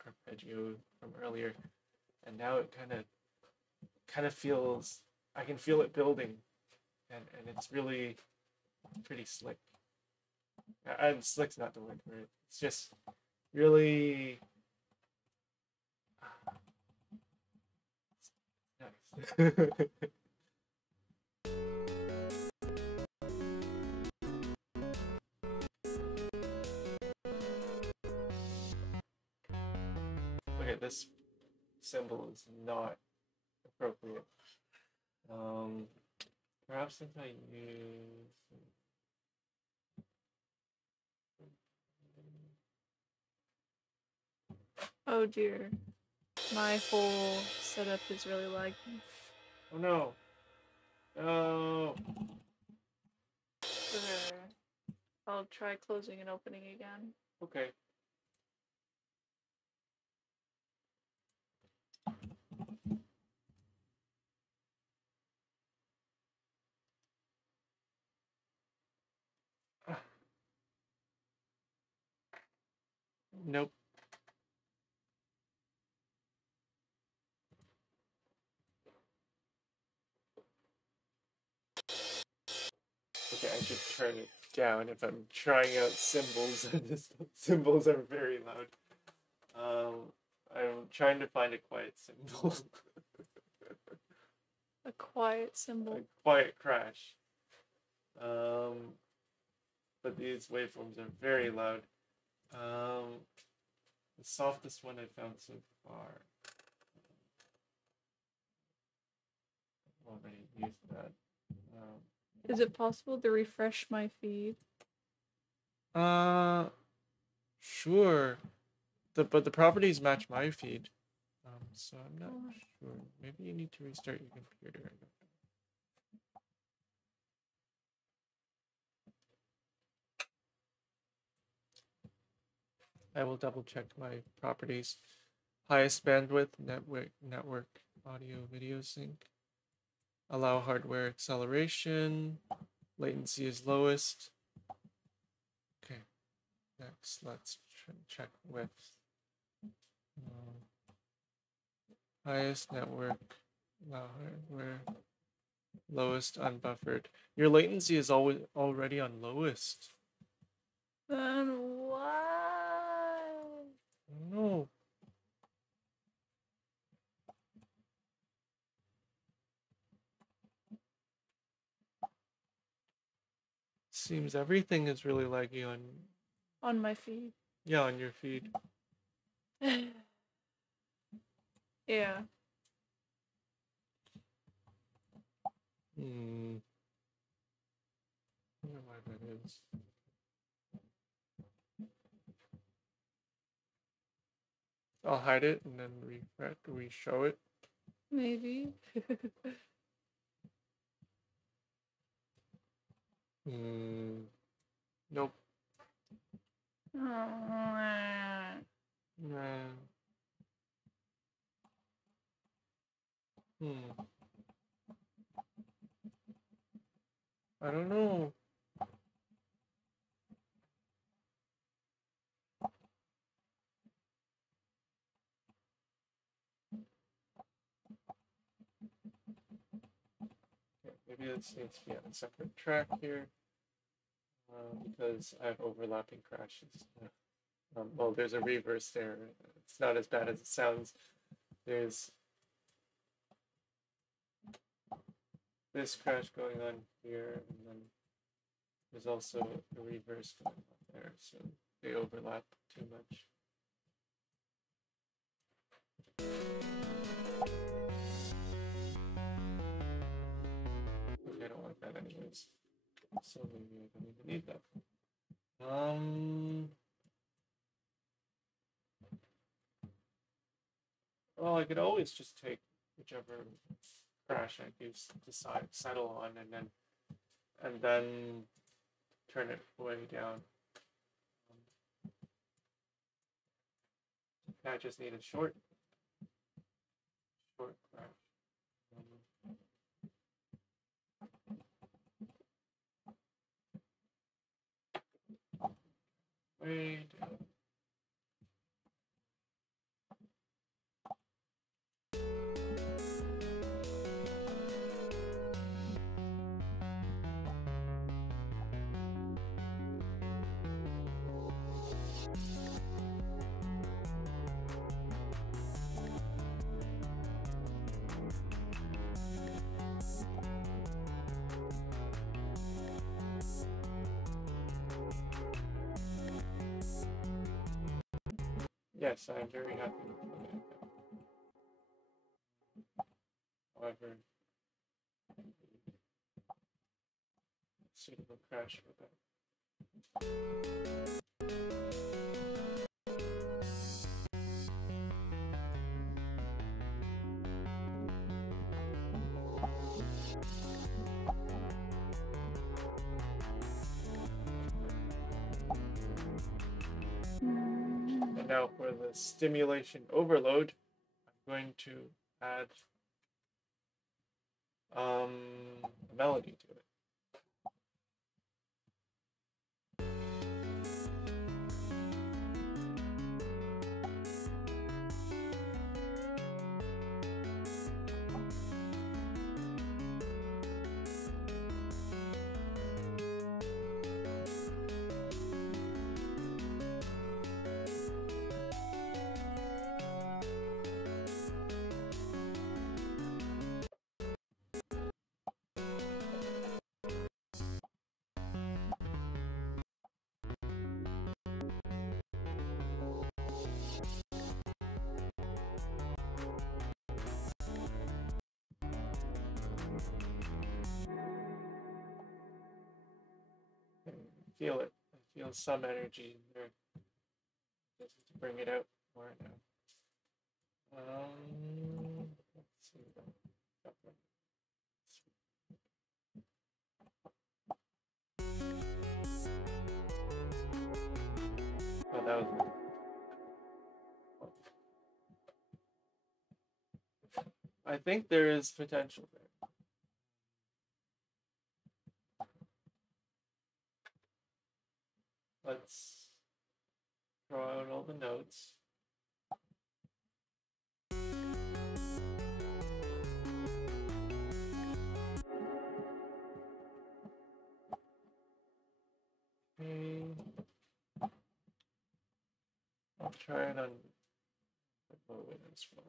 arpeggio from earlier, and now it kind of feels, I can feel it building, and it's really pretty slick. And slick's not the word for it. It's just really nice. Okay, this symbol is not appropriate. Perhaps if I use. Oh dear. My whole setup is really laggy. Oh no. No. Okay. I'll try closing and opening again. Okay. Nope. Okay, I should turn it down if I'm trying out symbols. The symbols are very loud. I'm trying to find a quiet symbol. A quiet symbol. A quiet crash. But these waveforms are very loud. The softest one I found so far. I've already used that. Is it possible to refresh my feed? Sure. But the properties match my feed. So I'm not sure. Maybe you need to restart your computer. I will double check my properties. Highest bandwidth, network, audio, video sync. Allow hardware acceleration. Latency is lowest. Okay. Next, let's check width. Highest network, allow hardware, lowest unbuffered. Your latency is always already on lowest. Then why? No. Seems everything is really laggy On my feed. Yeah, on your feed. Yeah. I wonder why that is. I'll hide it and then re-show it. Maybe. Nope. Nah. I don't know. Maybe this needs to be on a separate track here, because I have overlapping crashes. Well, there's a reverse there. It's not as bad as it sounds. There's this crash going on here, and then there's also a reverse going on there, so they overlap too much. Okay, I don't like that anyways. so maybe I don't even need them. Well, I could always just take whichever crash I do decide settle on, and then turn it way down. I just need a short crash. Way down. Yes, I'm very happy with it. However, suitable crash for that. And now for the stimulation overload, I'm going to add a melody to it. Feel it. I feel some energy in there. Just to bring it out more now. Let's see. Oh, that was good. I think there is potential there. Let's throw out all the notes. Okay. I'll try it on the bow in this one.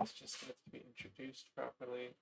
This just needs to be introduced properly.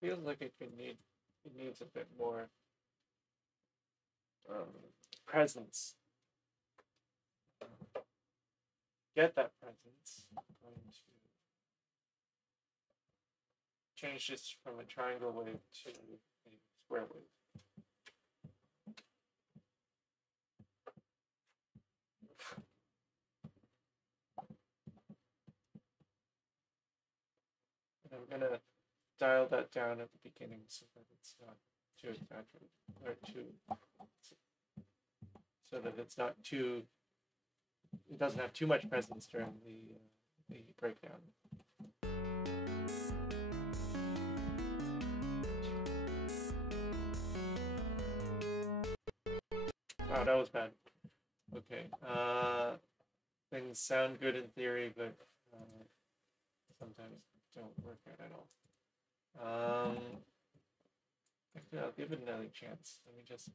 Feels like it needs a bit more presence. Get that presence. I'm going to change this from a triangle wave to a square wave. And I'm gonna dial that down at the beginning so that it's not too exaggerated, or so that it's not too. It doesn't have too much presence during the breakdown. Oh, that was bad. Okay. Things sound good in theory, but sometimes don't work out at all. Actually, I'll give it another chance. Let me just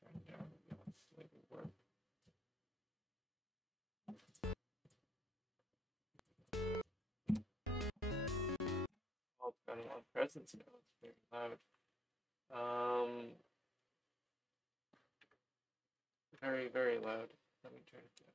turn down the oscillator work. Oh, it's got a lot of presence now. It's very loud. Very, very loud. Let me turn it down.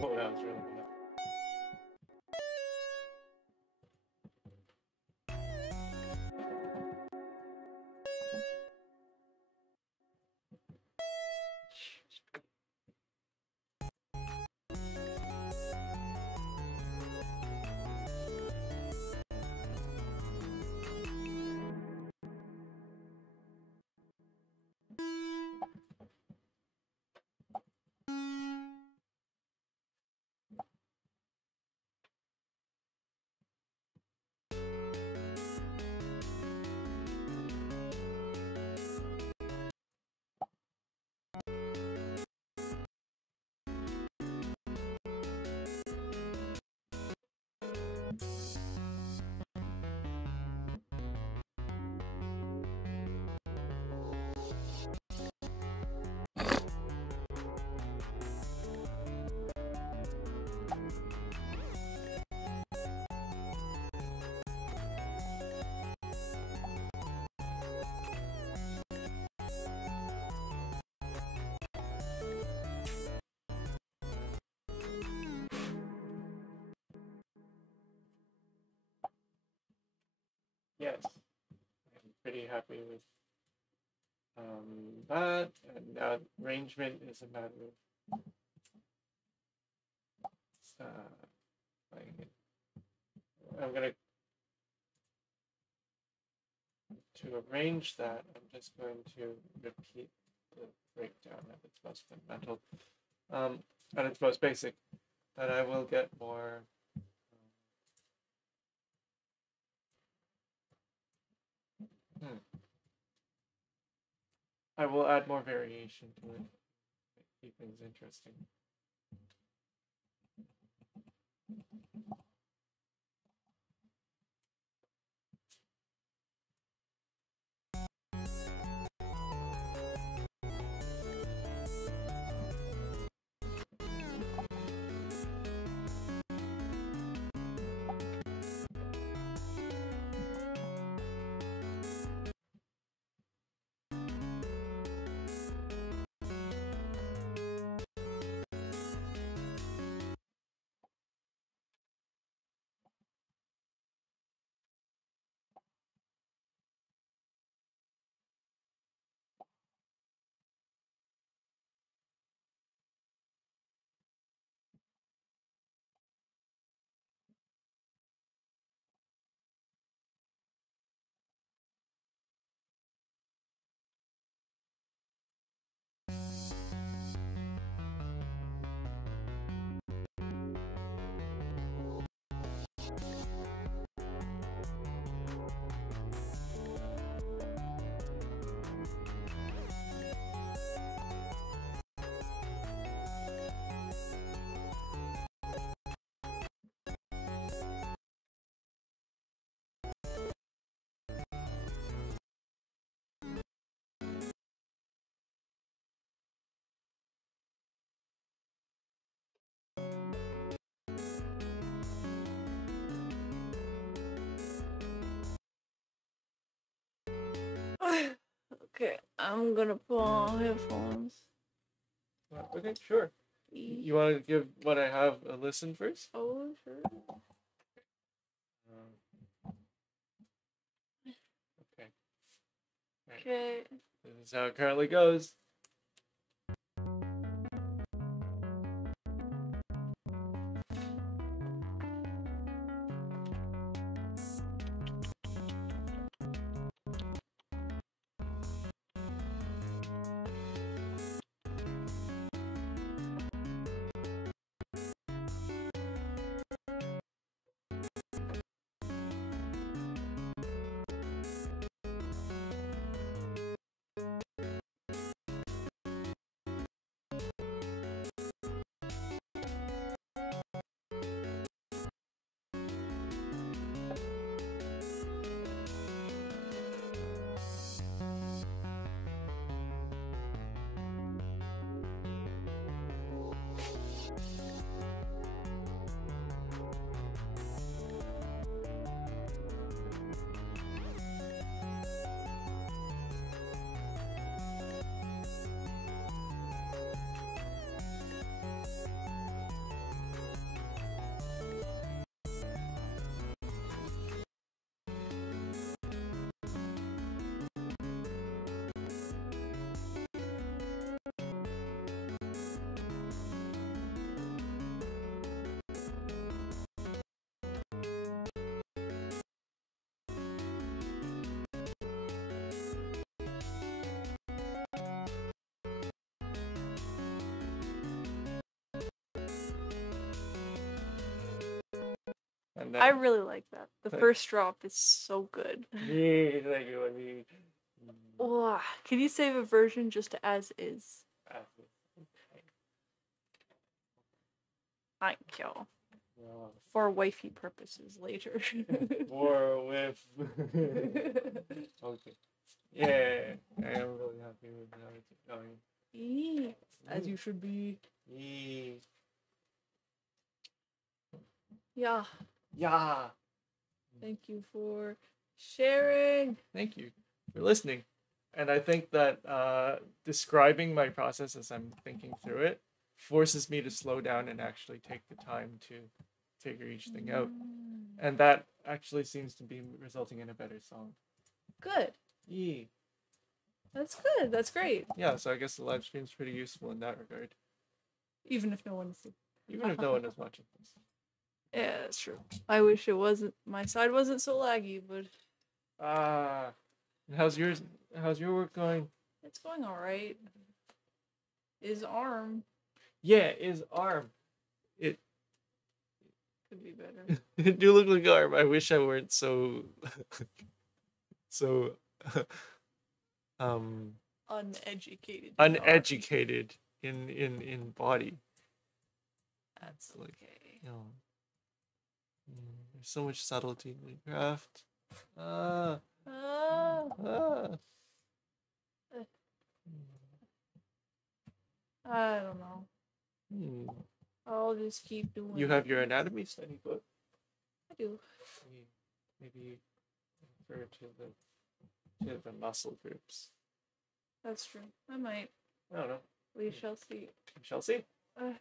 Oh, that was really good. Yes, I'm pretty happy with that. And now arrangement is a matter of playing it I'm gonna to arrange that. I'm just going to repeat the breakdown at its most fundamental, at its most basic. That I will get more. I will add more variation to it, keep things interesting. Okay, I'm gonna put on headphones. Okay, sure. You want to give what I have a listen first? Oh, sure. Okay. Right. Okay. This is how it currently goes. And I really like that. The first drop is so good. Yeah, thank you. Oh, can you save a version just as is? Thank you. For wifey purposes later. For with. Okay. Yeah, I am really happy with how it's going. As you should be. Yeah. Yeah. Yeah. Thank you for sharing. Thank you for listening. And I think that describing my process as I'm thinking through it forces me to slow down and actually take the time to figure each thing out. And that actually seems to be resulting in a better song. Good. Yeah. That's good. That's great. Yeah, so I guess the live stream's pretty useful in that regard. Even if no one is. Even if no one is watching this. Yeah, that's true. I wish it wasn't. My side wasn't so laggy, but Ah, how's yours? How's your work going? it's going all right. His arm Yeah, his arm. It could be better. it do look like arm. I wish I weren't so so um Uneducated. uneducated in body. That's Like, okay. you know, there's so much subtlety in craft. Ah, Oh, ah. I don't know. Hmm. I'll just keep doing You it. have your anatomy study book. I do. Maybe refer to the muscle groups. That's true. I might. I don't know. We shall see. We shall see. Uh,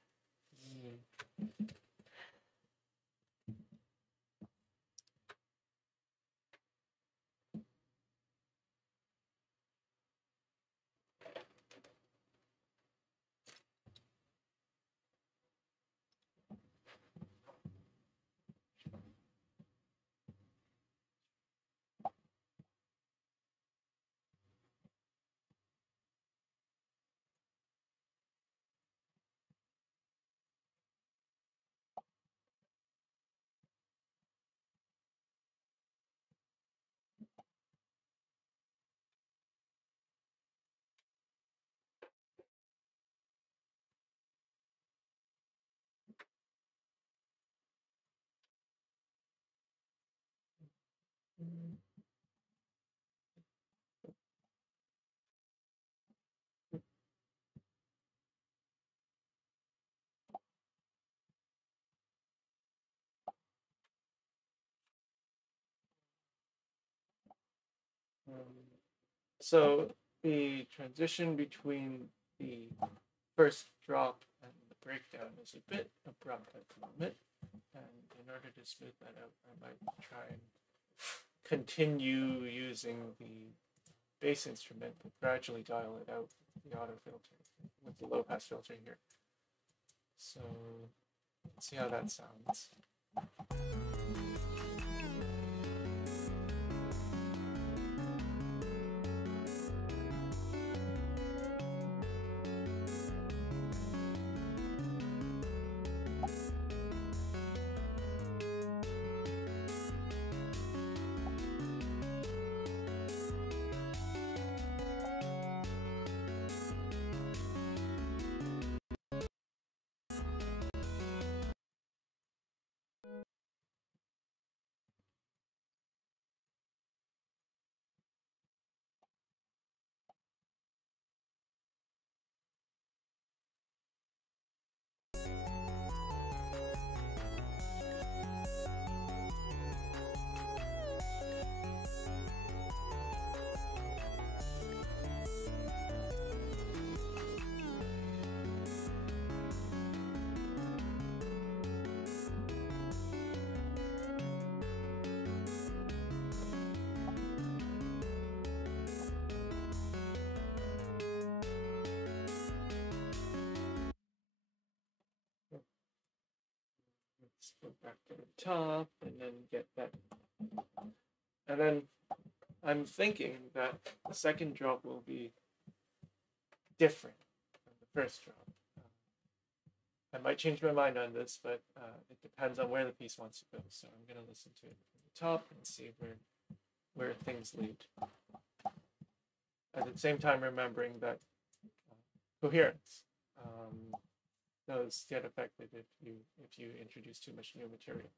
So the transition between the first drop and the breakdown is a bit abrupt at the moment, and in order to smooth that out, I might try and continue using the bass instrument, but gradually dial it out with the auto filter, with the low pass filter here. So let's see how that sounds. Let's go back to the top and then get that. And then I'm thinking that the second drop will be different from the first drop. I might change my mind on this, but it depends on where the piece wants to go. So I'm going to listen to it from the top and see where things lead. At the same time, remembering that coherence does get affected if you introduce too much new material.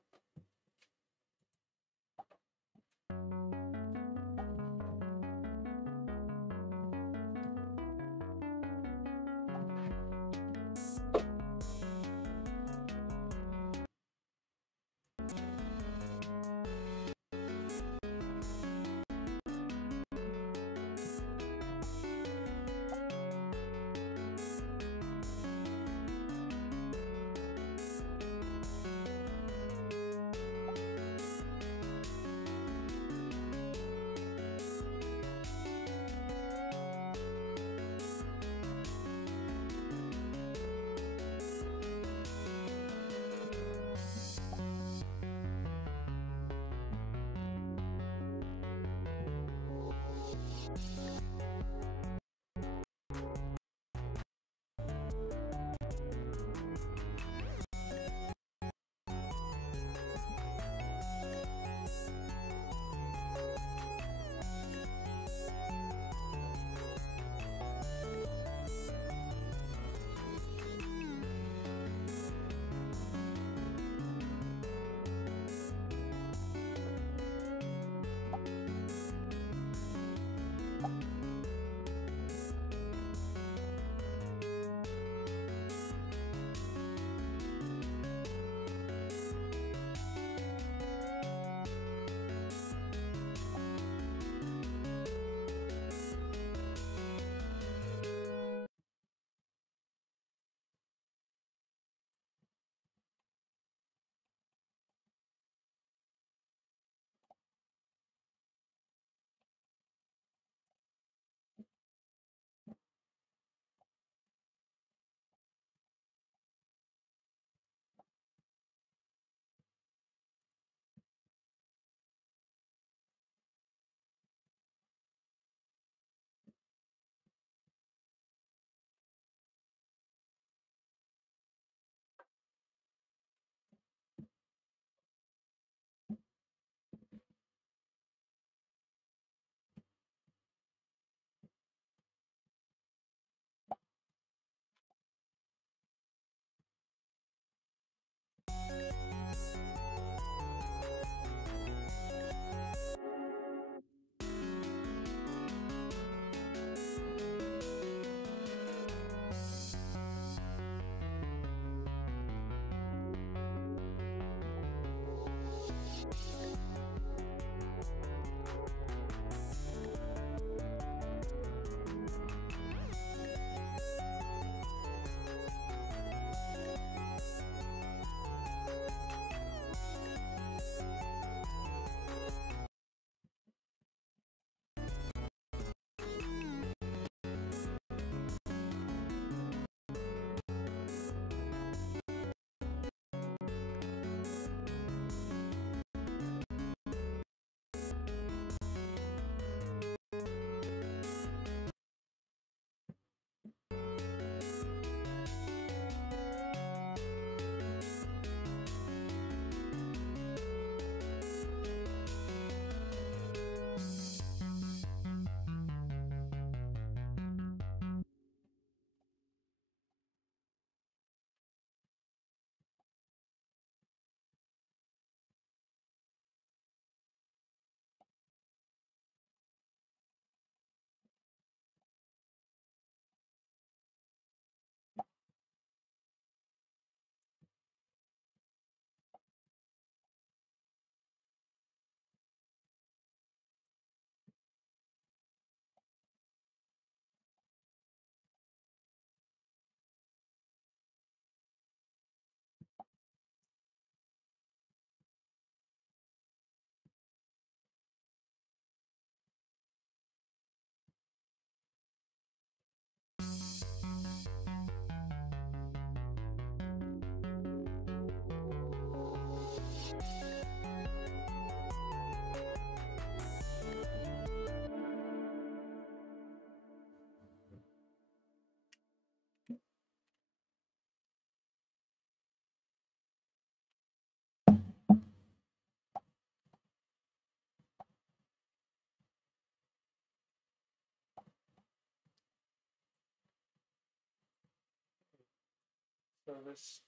So this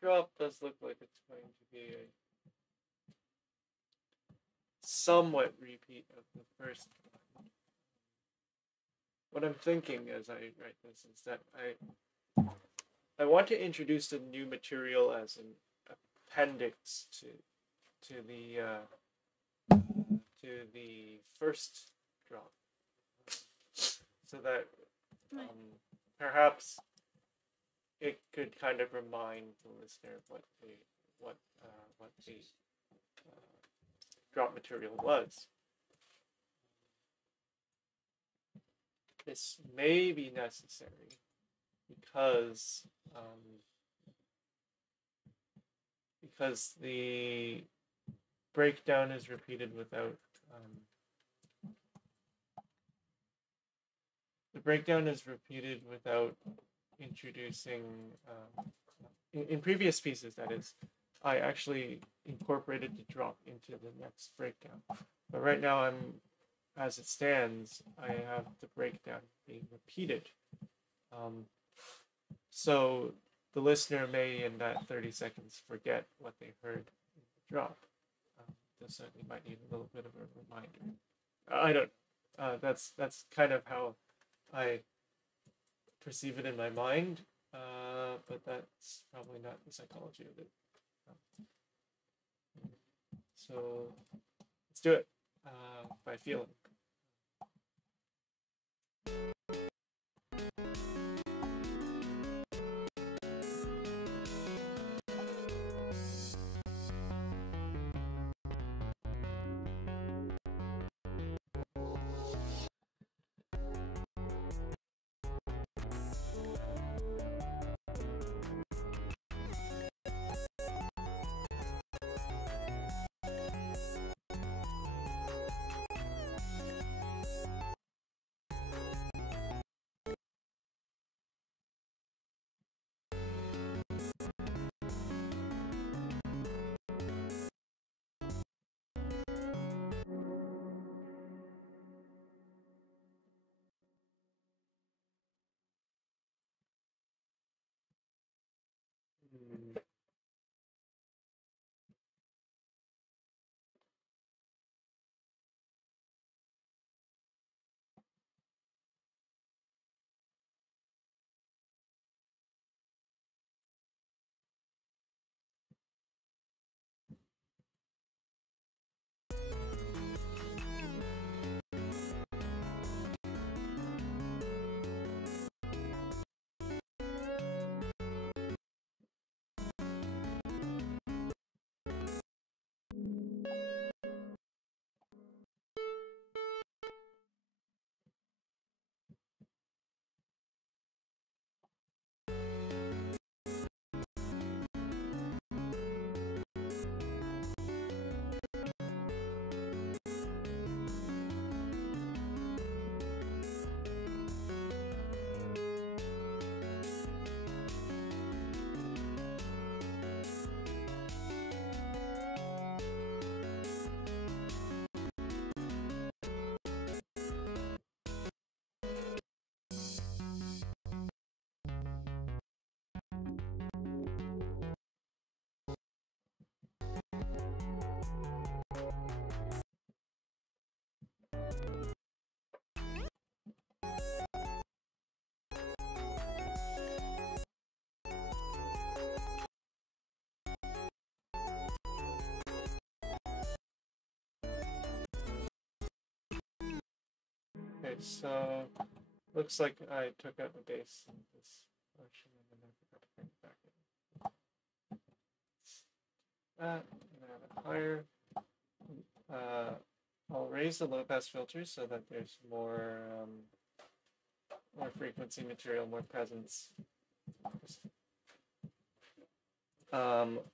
drop does look like it's going to be a somewhat repeat of the first one. What I'm thinking as I write this is that I want to introduce a new material as an appendix to the first drop, so that perhaps it could kind of remind the listener what the drop material was. This may be necessary because the breakdown is repeated without introducing in previous pieces, that is, I actually incorporated the drop into the next breakdown, but right now as it stands, I have the breakdown being repeated. So the listener may, in that 30 seconds, forget what they heard in the drop. They certainly might need a little bit of a reminder. I don't know. That's kind of how I perceive it in my mind, but that's probably not the psychology of it. So let's do it by feeling. Okay, so looks like I took out the bass in this portion and then I forgot to bring it back in. That, and I have it higher. I'll raise the low pass filter so that there's more frequency material, more presence.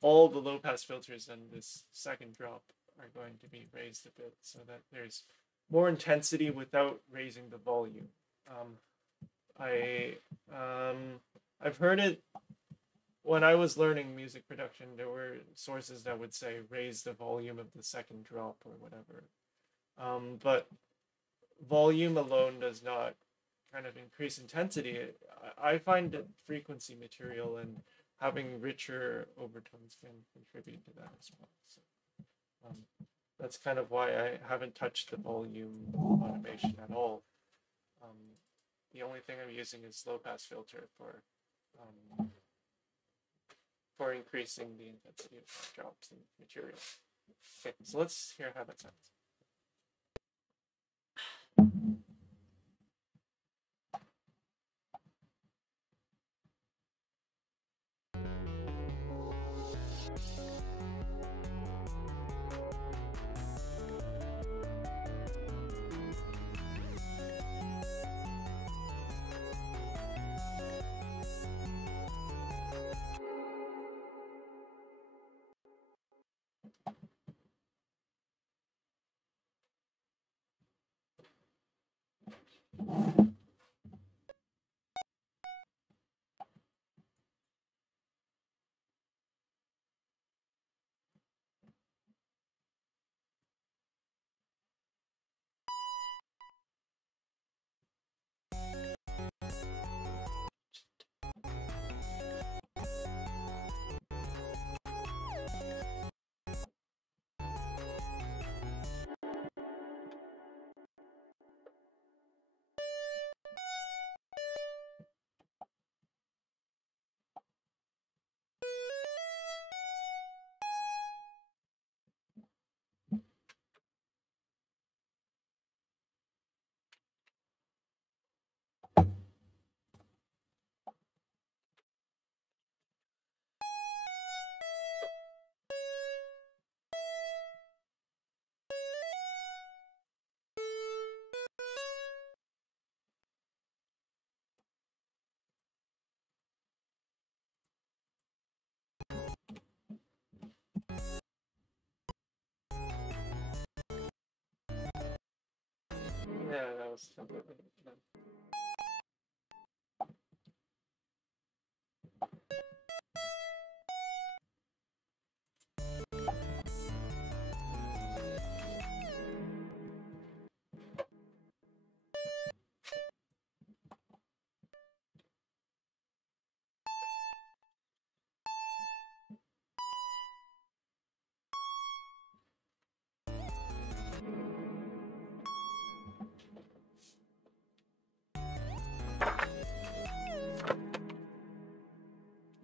all the low pass filters and this second drop are going to be raised a bit so that there's more intensity without raising the volume. I've heard it when I was learning music production. There were sources that would say raise the volume of the second drop or whatever, but volume alone does not kind of increase intensity. I find that frequency material and having richer overtones can contribute to that as well. So that's kind of why I haven't touched the volume automation at all. The only thing I'm using is low pass filter for increasing the intensity of drops in material. Okay, so let's hear how that sounds. Yeah, that was completely done.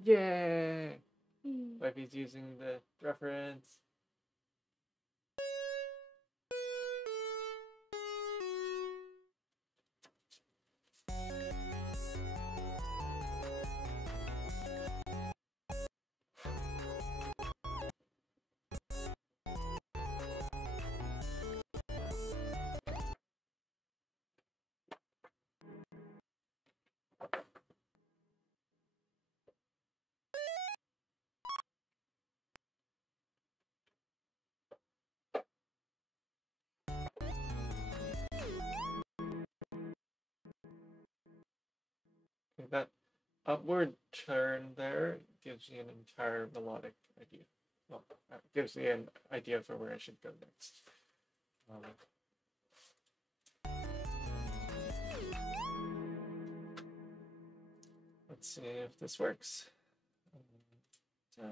Yay! Wifey's using the reference. Okay, that upward turn there gives you an entire melodic idea. Well, gives me an idea for where I should go next. Let's see if this works. I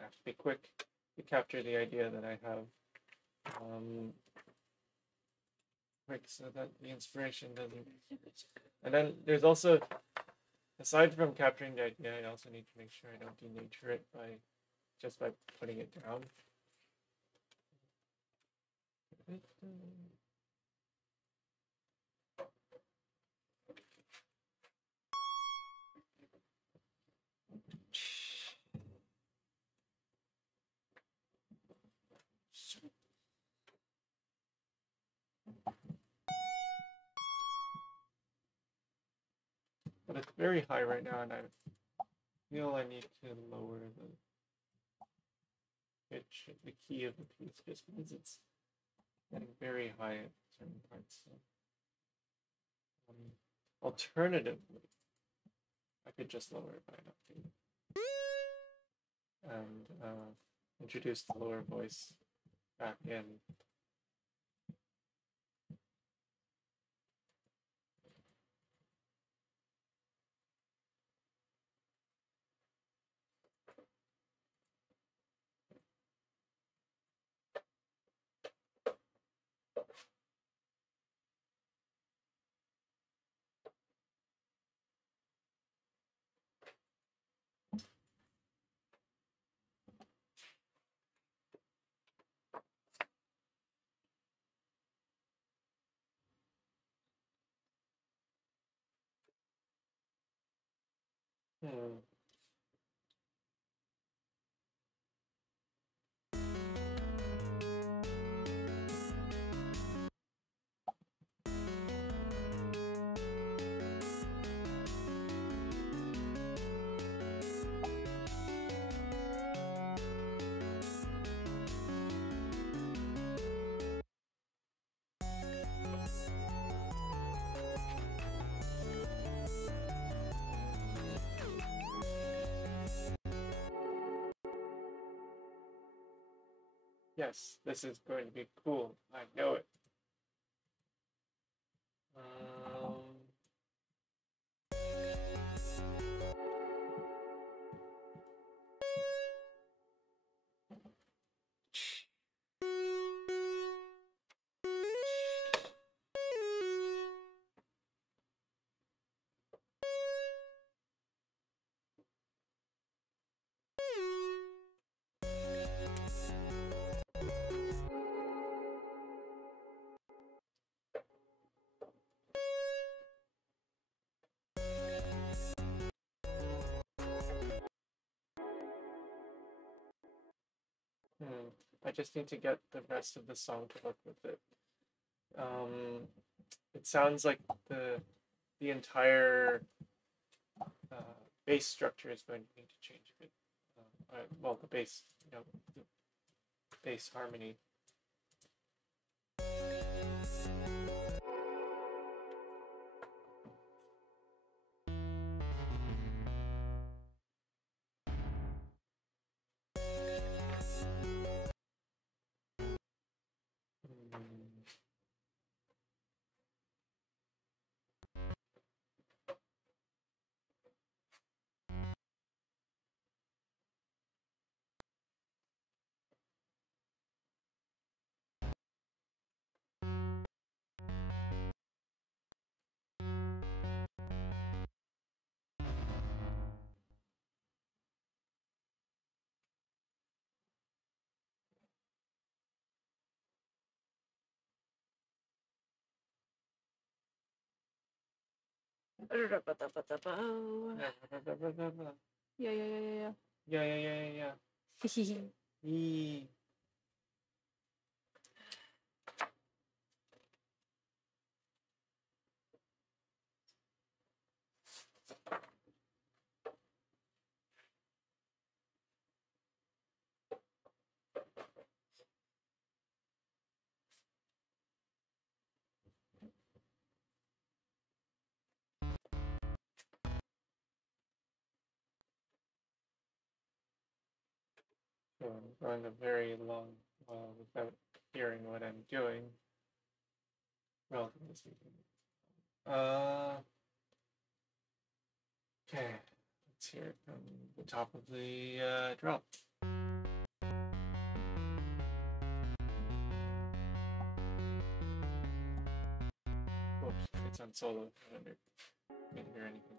have to be quick to capture the idea that I have. Quick so that the inspiration doesn't. And then there's also, aside from capturing the idea, I also need to make sure I don't denature it just by putting it down. But very high right now, and I feel I need to lower the pitch, the key of the piece, just because it's getting very high at certain parts. So, alternatively, I could just lower it by an octave and introduce the lower voice back in. Hmm. Yes, this is going to be cool. I know it. I just need to get the rest of the song to work with it. It sounds like the entire bass structure is going to need to change a bit. Well, the bass, the bass harmony. Yeah. Yeah. So I'm going a very long while without hearing what I'm doing. Relatively speaking. Okay, let's hear it from the top of the drop. Oops, it's on solo. I can't hear anything.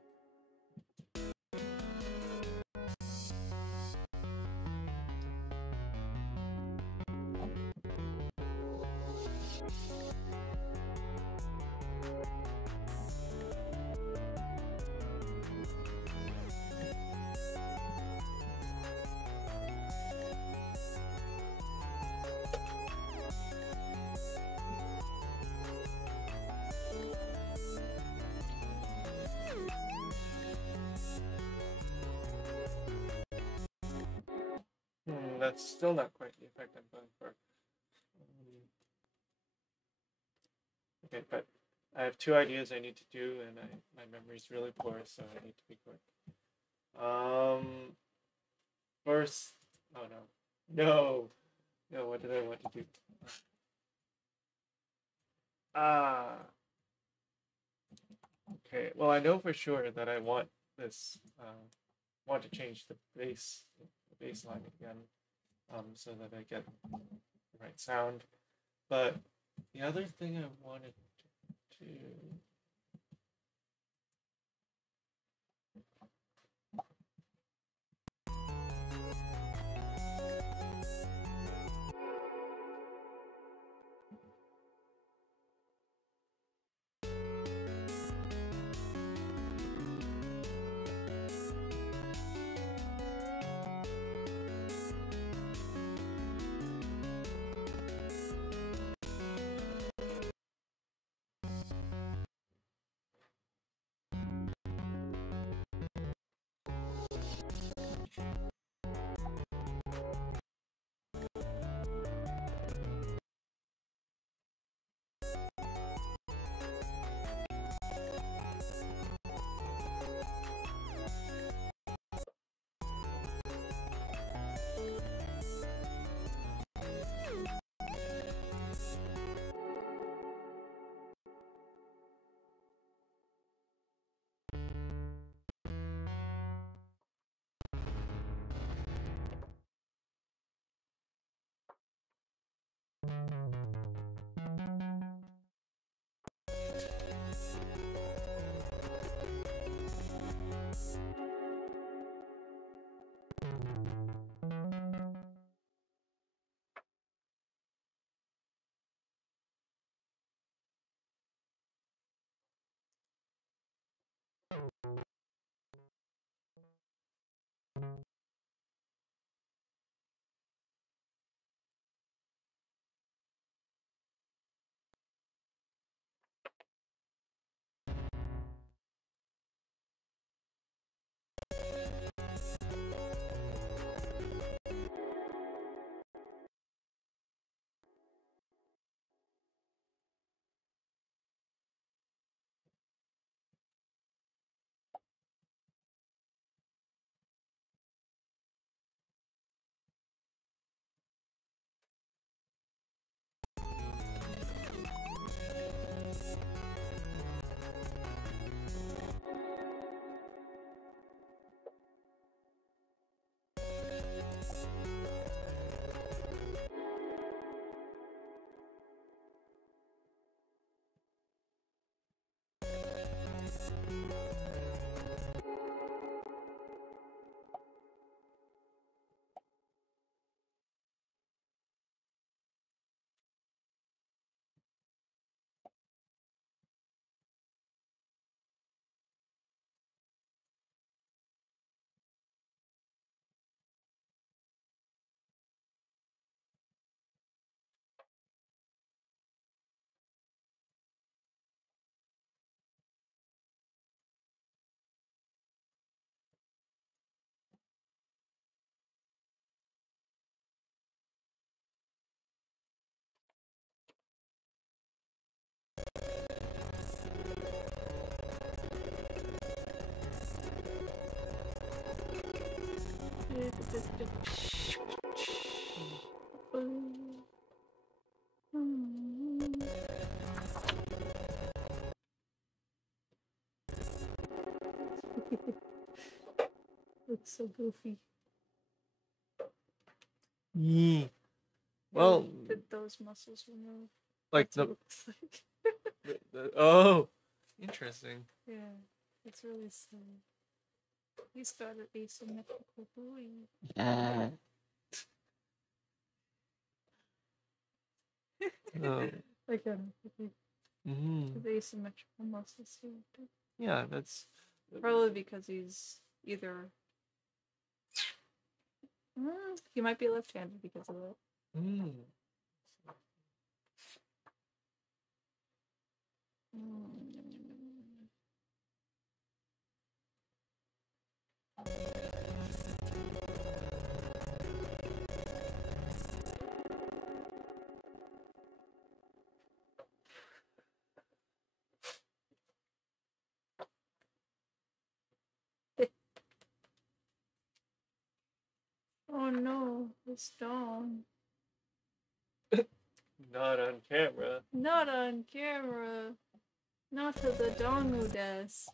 That's still not quite the effect I'm going for. Okay, but I have 2 ideas I need to do, and my memory's really poor, so I need to be quick. First, oh no, what did I want to do? Okay, well, I know for sure that I want this, want to change the baseline again, so that I get the right sound. But the other thing I wanted to do. Looks so goofy. Well, did those muscles remove? Like That's what it looks like. oh, interesting. Yeah, it's really silly. He's got an asymmetrical booing. Like with asymmetrical muscles too. Yeah, that's Probably because he's either he might be left-handed because of that. This dong. Not on camera. Not on camera. Not to the dongo desk.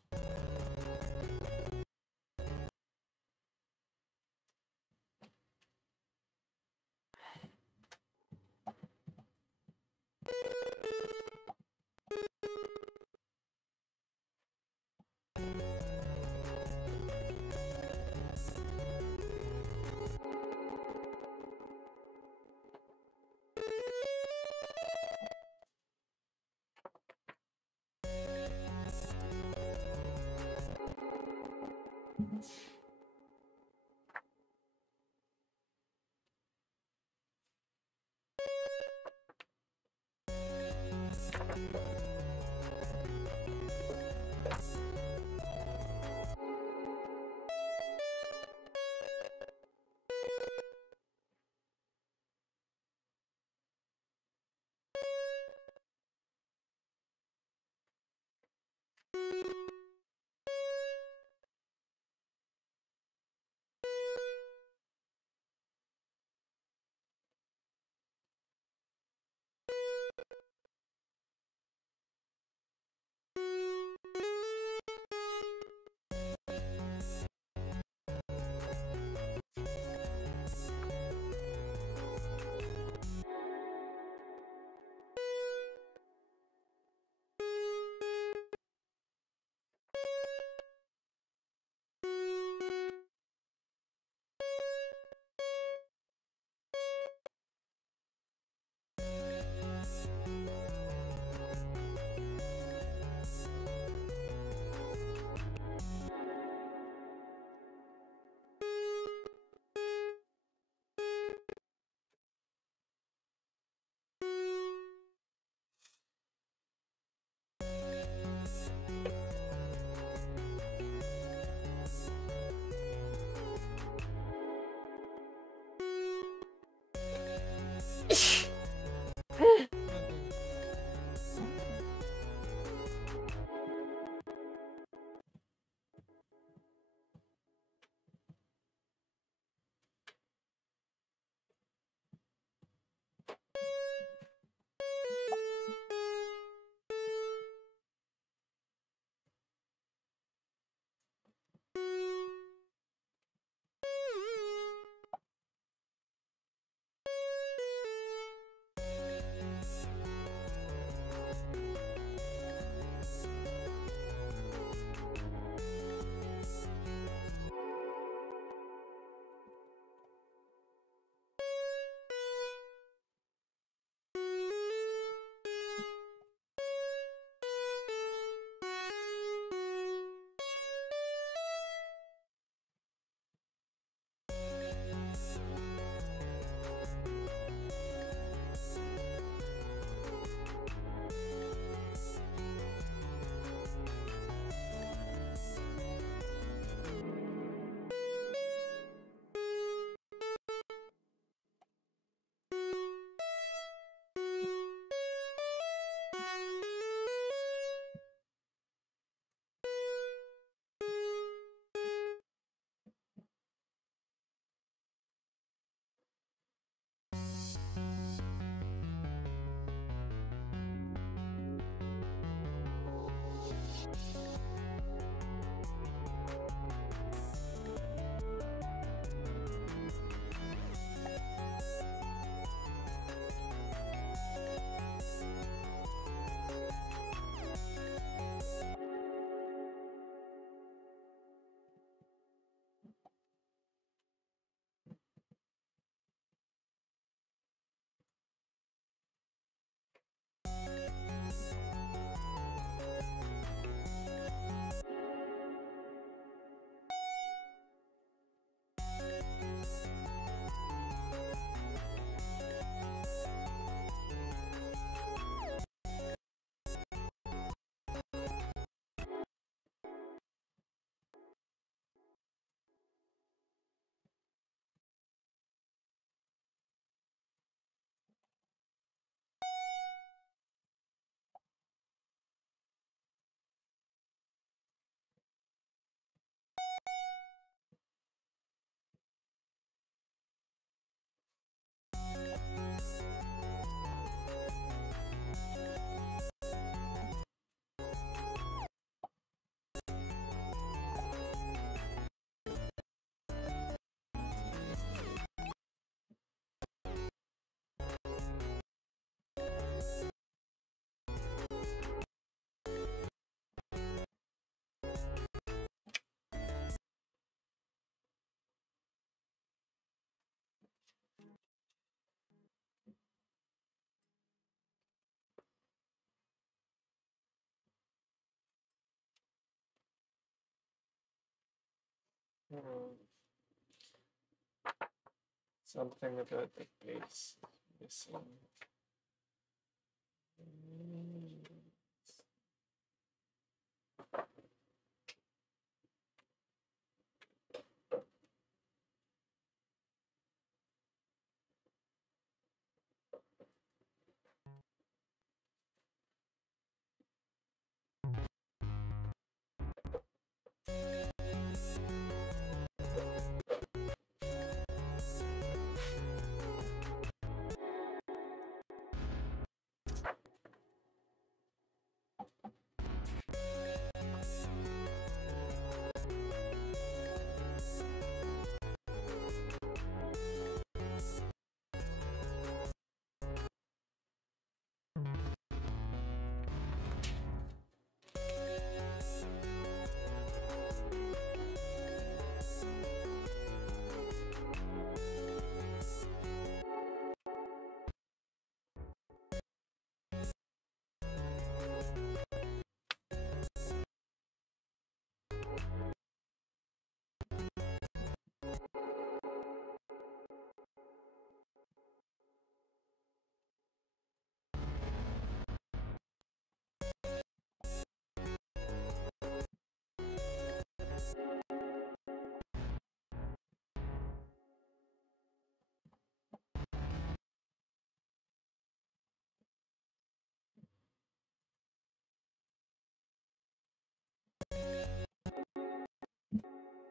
Something about the bass missing.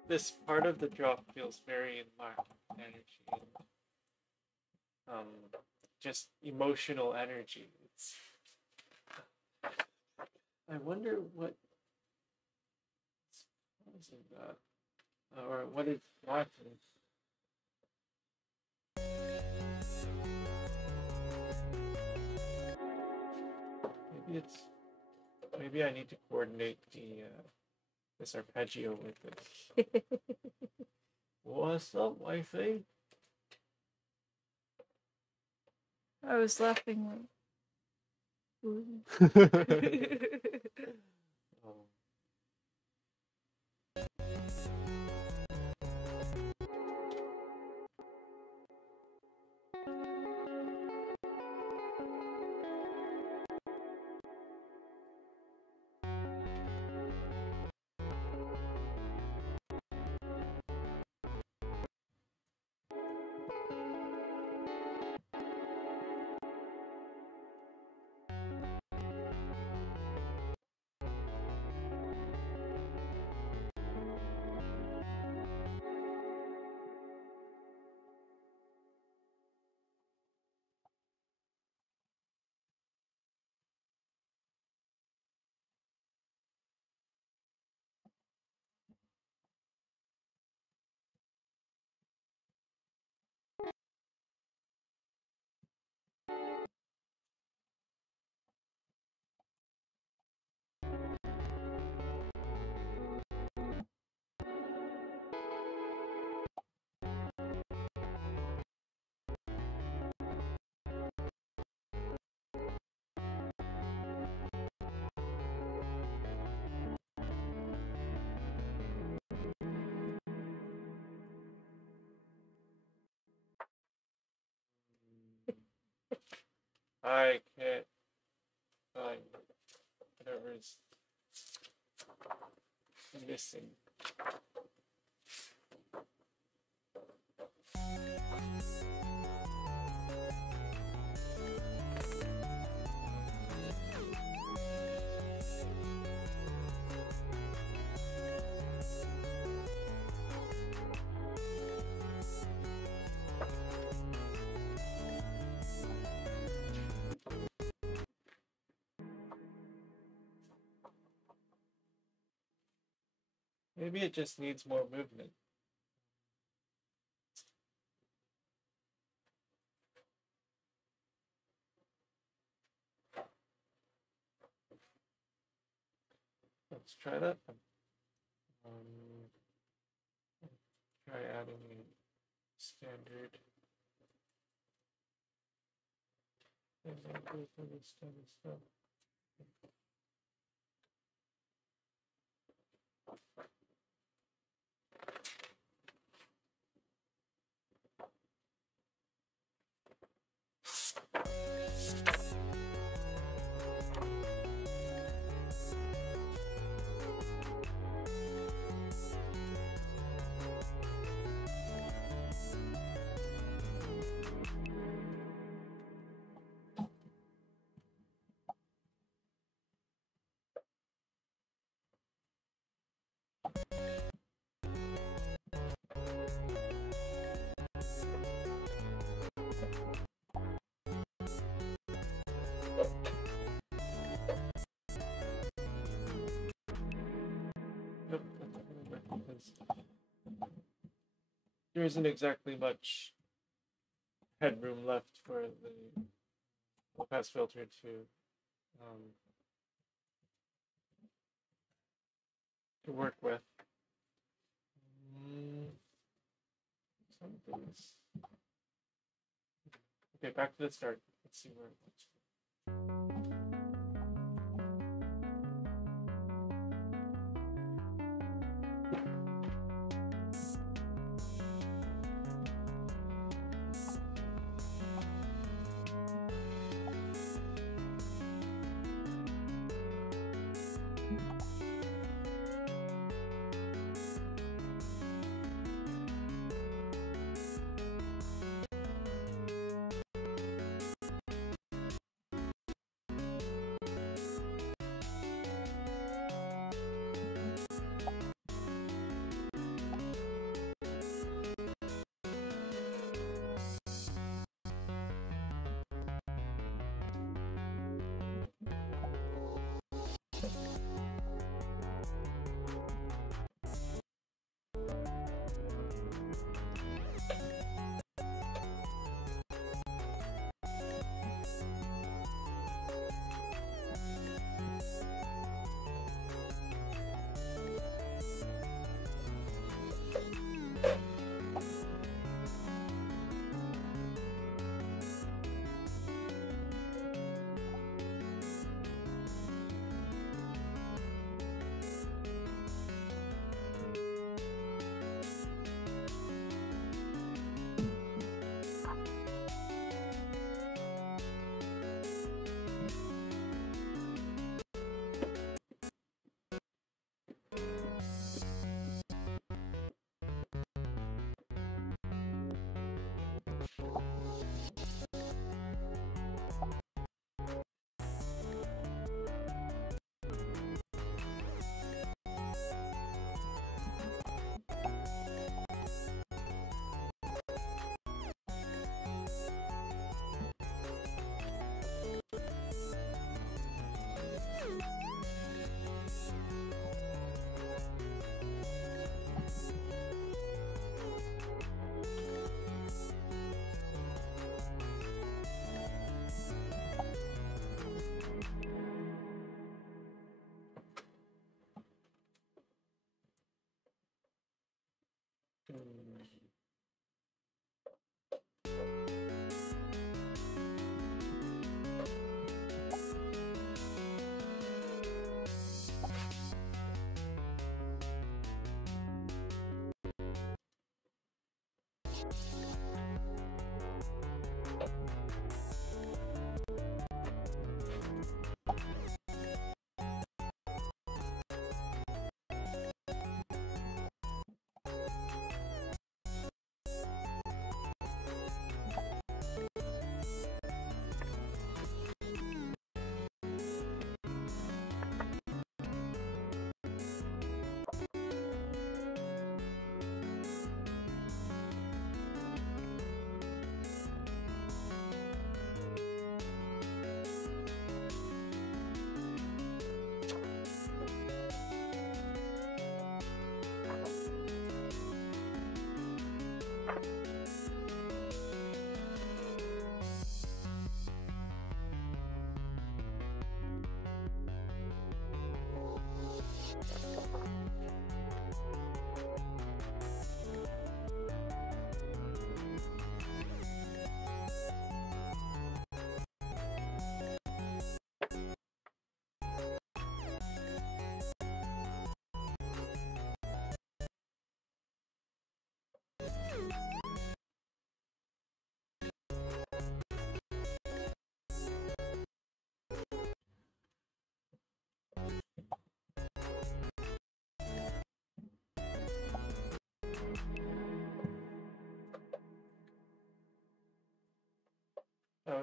This part of the drop feels very lacking energy and just emotional energy. It's I wonder what is causing that, or what is lacking. Maybe I need to coordinate this arpeggio with it. What's up, wifey? I was laughing like. I can't find whatever's missing. Maybe it just needs more movement. Let's try that. Try adding a standard. And then go for this kind of stuff. there isn't exactly much headroom left for the low-pass filter to work with. Some things. Okay, back to the start. Let's see where it goes.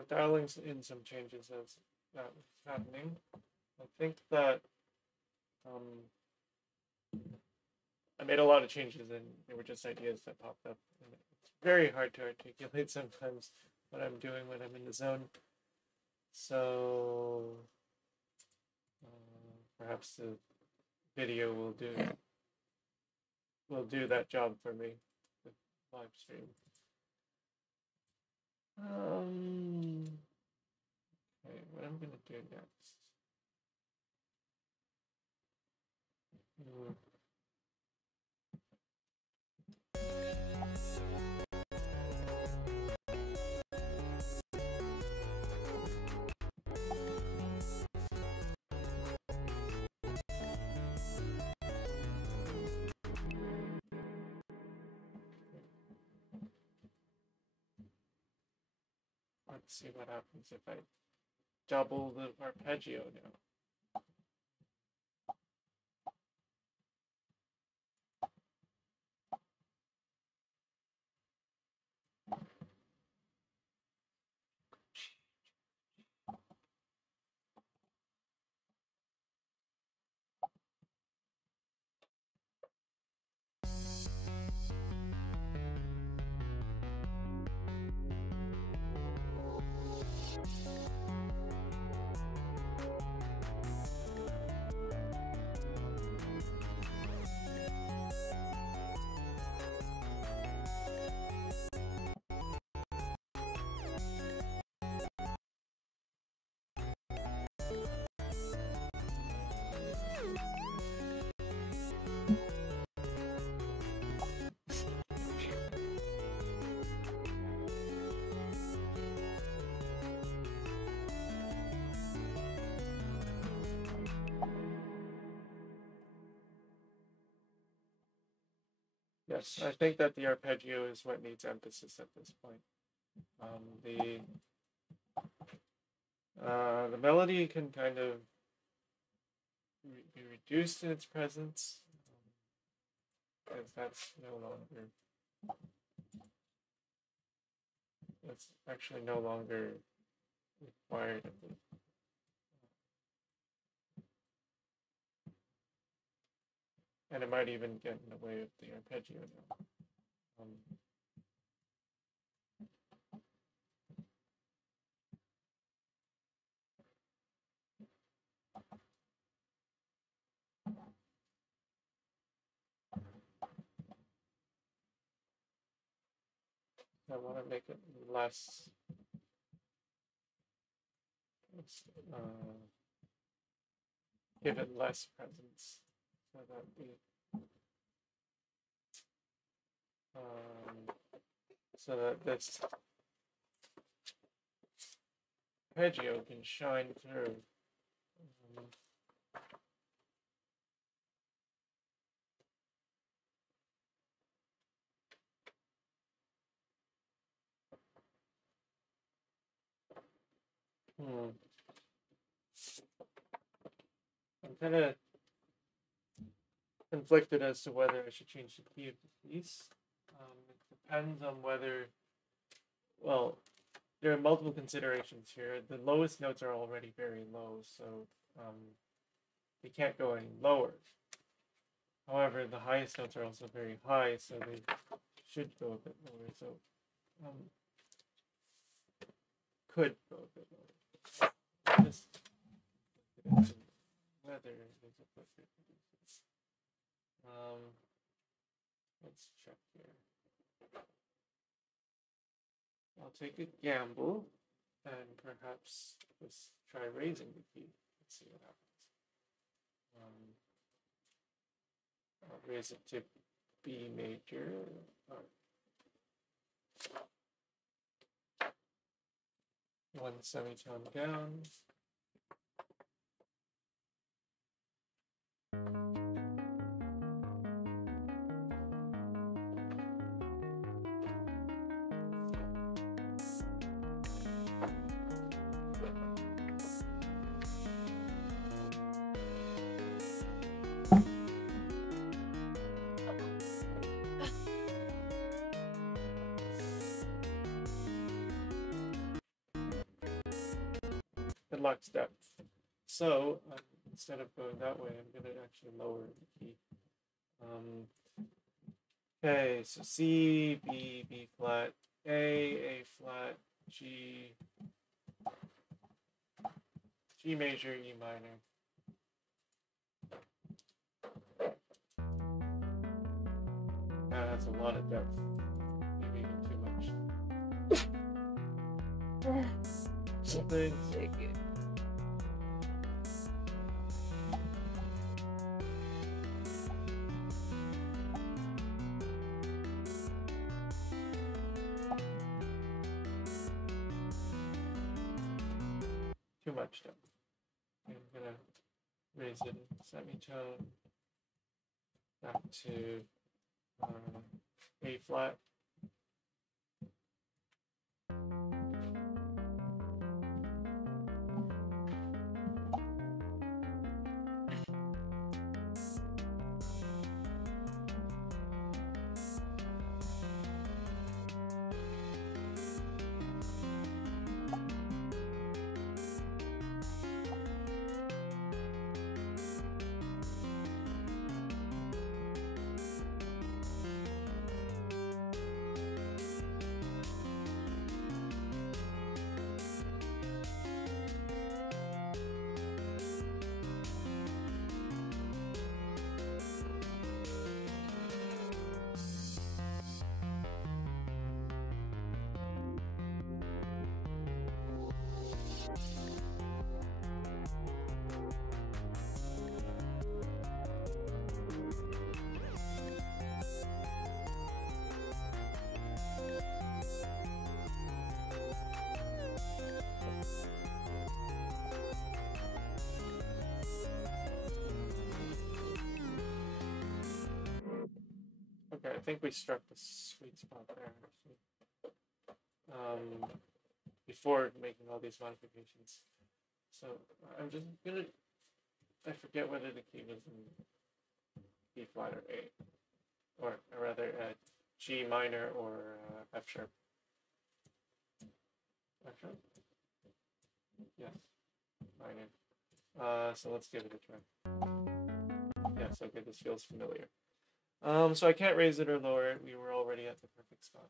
Dialing in some changes as that was happening. I think that I made a lot of changes and they were just ideas that popped up. And it's very hard to articulate sometimes what I'm doing when I'm in the zone. So perhaps the video will do that job for me. live stream. Okay, what I'm gonna do next. Let's see what happens if I double the arpeggio now. Yes, I think that the arpeggio is what needs emphasis at this point. The melody can kind of be reduced in its presence, because that's actually no longer required of it. And it might even get in the way of the arpeggio now. I want to make it less, give it less presence, so that this arpeggio can shine through. I'm kind of conflicted as to whether I should change the key of the piece. It depends on whether, well, there are multiple considerations here. The lowest notes are already very low, so they can't go any lower. However, the highest notes are also very high, so they should go a bit lower. So could go a bit lower. Just whether there's appropriate reducers. Let's check here. I'll take a gamble and perhaps just try raising the key. Let's see what happens. I'll raise it to B major. One semitone down. It locks depth. So instead of going that way, I'm going to actually lower the key. Okay, so C, B, B flat, A flat, G, G major, E minor. That has a lot of depth. Thanks. Thank you. Too much though. I'm gonna raise it in semitone back to A flat. Okay, I think we struck the sweet spot there. Before making all these modifications. So I'm just gonna. I forget whether the key was in B flat or A, or rather G minor or F sharp. F sharp. Yes, minor. So let's give it a try. Yes, okay, this feels familiar. So I can't raise it or lower it. We were already at the perfect spot.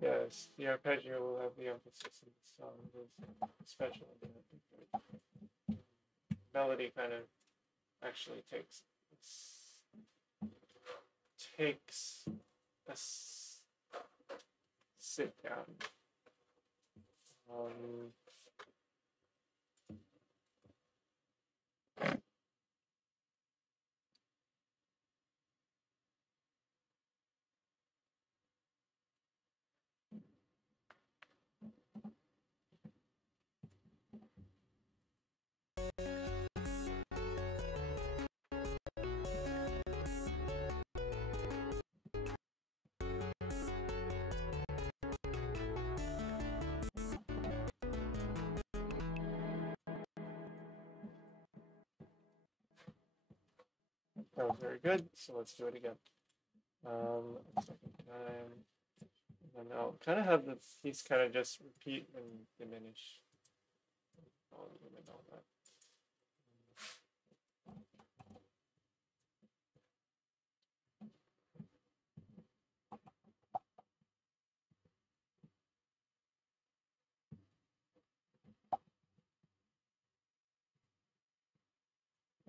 Yes, the arpeggio will have the emphasis in the song. There's special. Melody kind of actually takes a sit down. That was very good, so let's do it again. Second time. And then I'll kind of have the piece kind of just repeat and diminish. Volume and all that.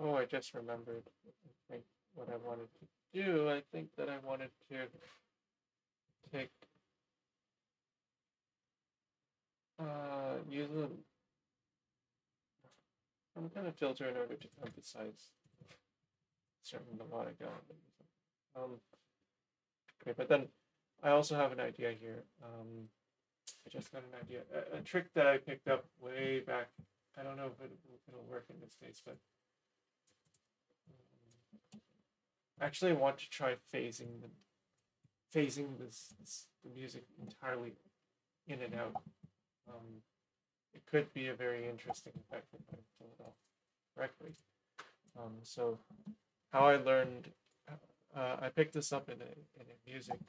Oh, I just remembered, I think, what I wanted to do. I think that I wanted to take, use some kind of filter in order to emphasize certain melodic elements. Okay, but then I also have an idea here. I just got an idea. A trick that I picked up way back. I don't know if it'll work in this case, but actually I want to try phasing the music entirely in and out. It could be a very interesting effect if I pull it off correctly. So how I learned, I picked this up in a music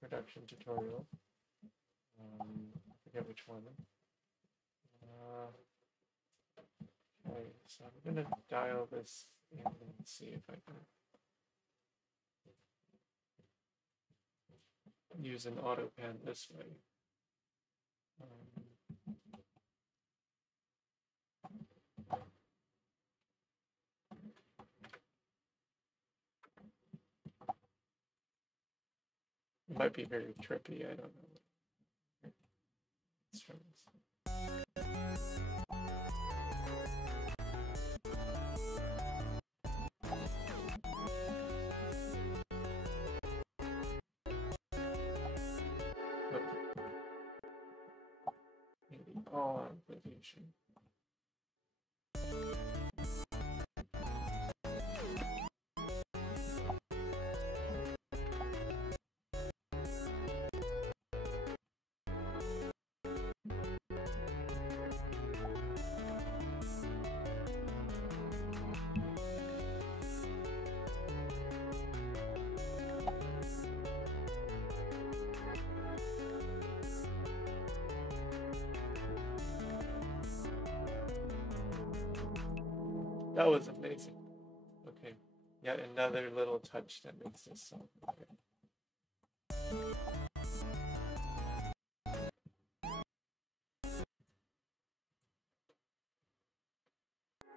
production tutorial. I forget which one. Okay, so I'm gonna dial this in and see if I can use an auto pan this way. It might be very trippy, I don't know. Let's try this. Maybe all amplification. That was amazing. Okay, yet another little touch that makes this song. Okay.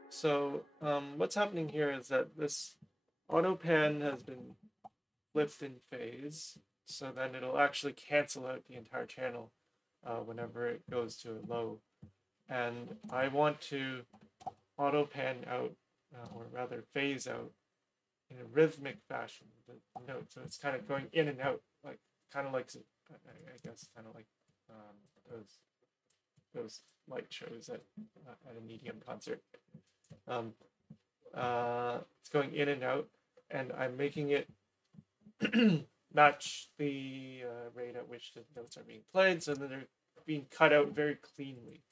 So what's happening here is that this auto pan has been flipped in phase, so then it'll actually cancel out the entire channel whenever it goes to a low. And I want to auto pan out, or rather phase out, in a rhythmic fashion the note. So it's kind of going in and out, like kind of like, I guess, kind of like those light shows at a medium concert. It's going in and out, and I'm making it match the rate at which the notes are being played, so that they're being cut out very cleanly.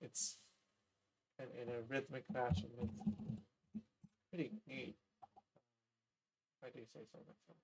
It's in a rhythmic fashion. It's pretty neat, if I do say so myself.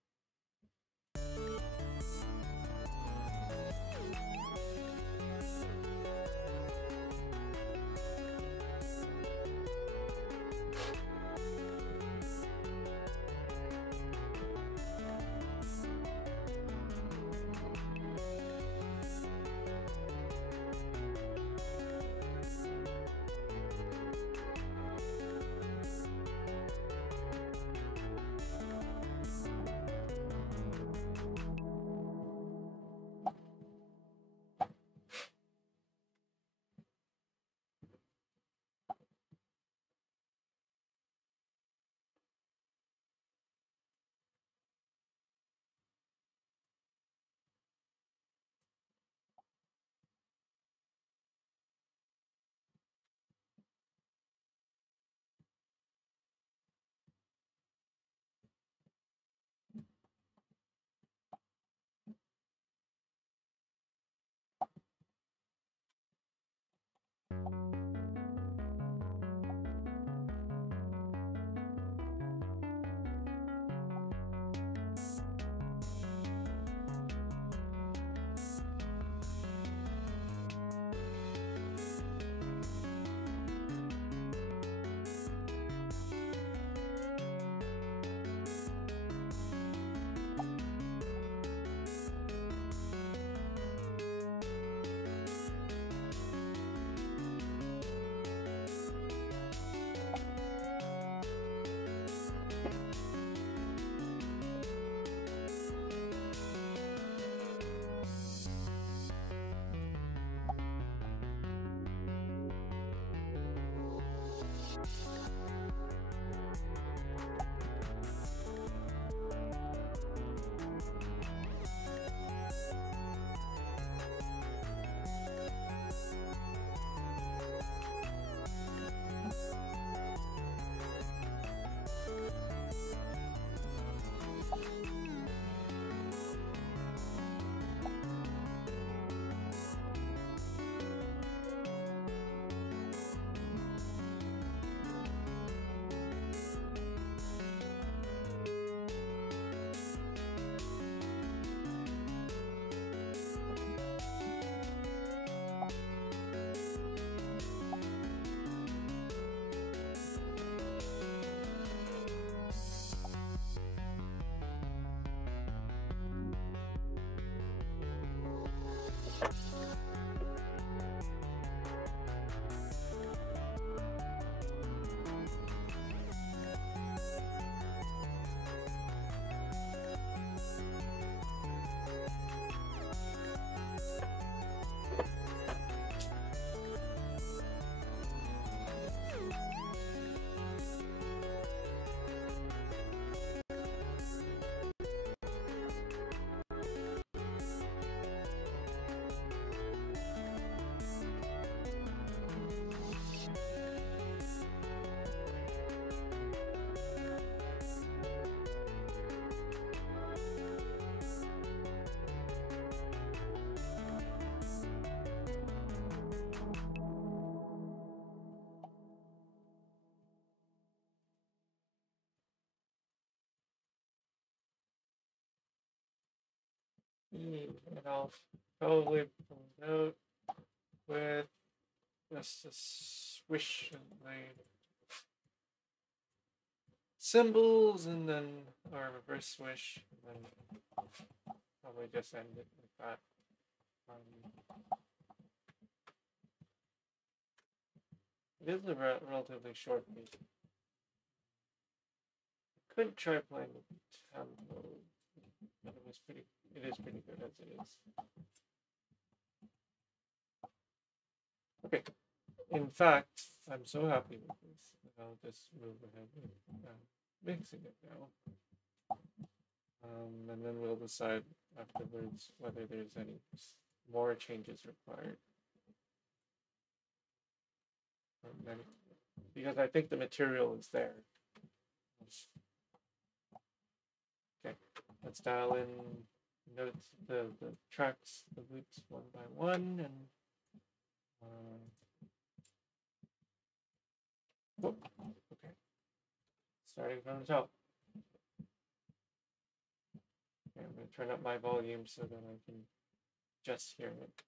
And I'll probably pull it out with just a swish of the symbols and then our reverse swish, and then probably just end it like that. It is a relatively short piece. I could try playing with tempo, but it is pretty good as it is. Okay. In fact, I'm so happy with this that I'll just move ahead with mixing it now. And then we'll decide afterwards whether there's any more changes required. Because I think the material is there. Okay, let's dial in notes, the tracks, the loops one by one, and okay, starting from the top. Okay, I'm going to turn up my volume so that I can just hear it.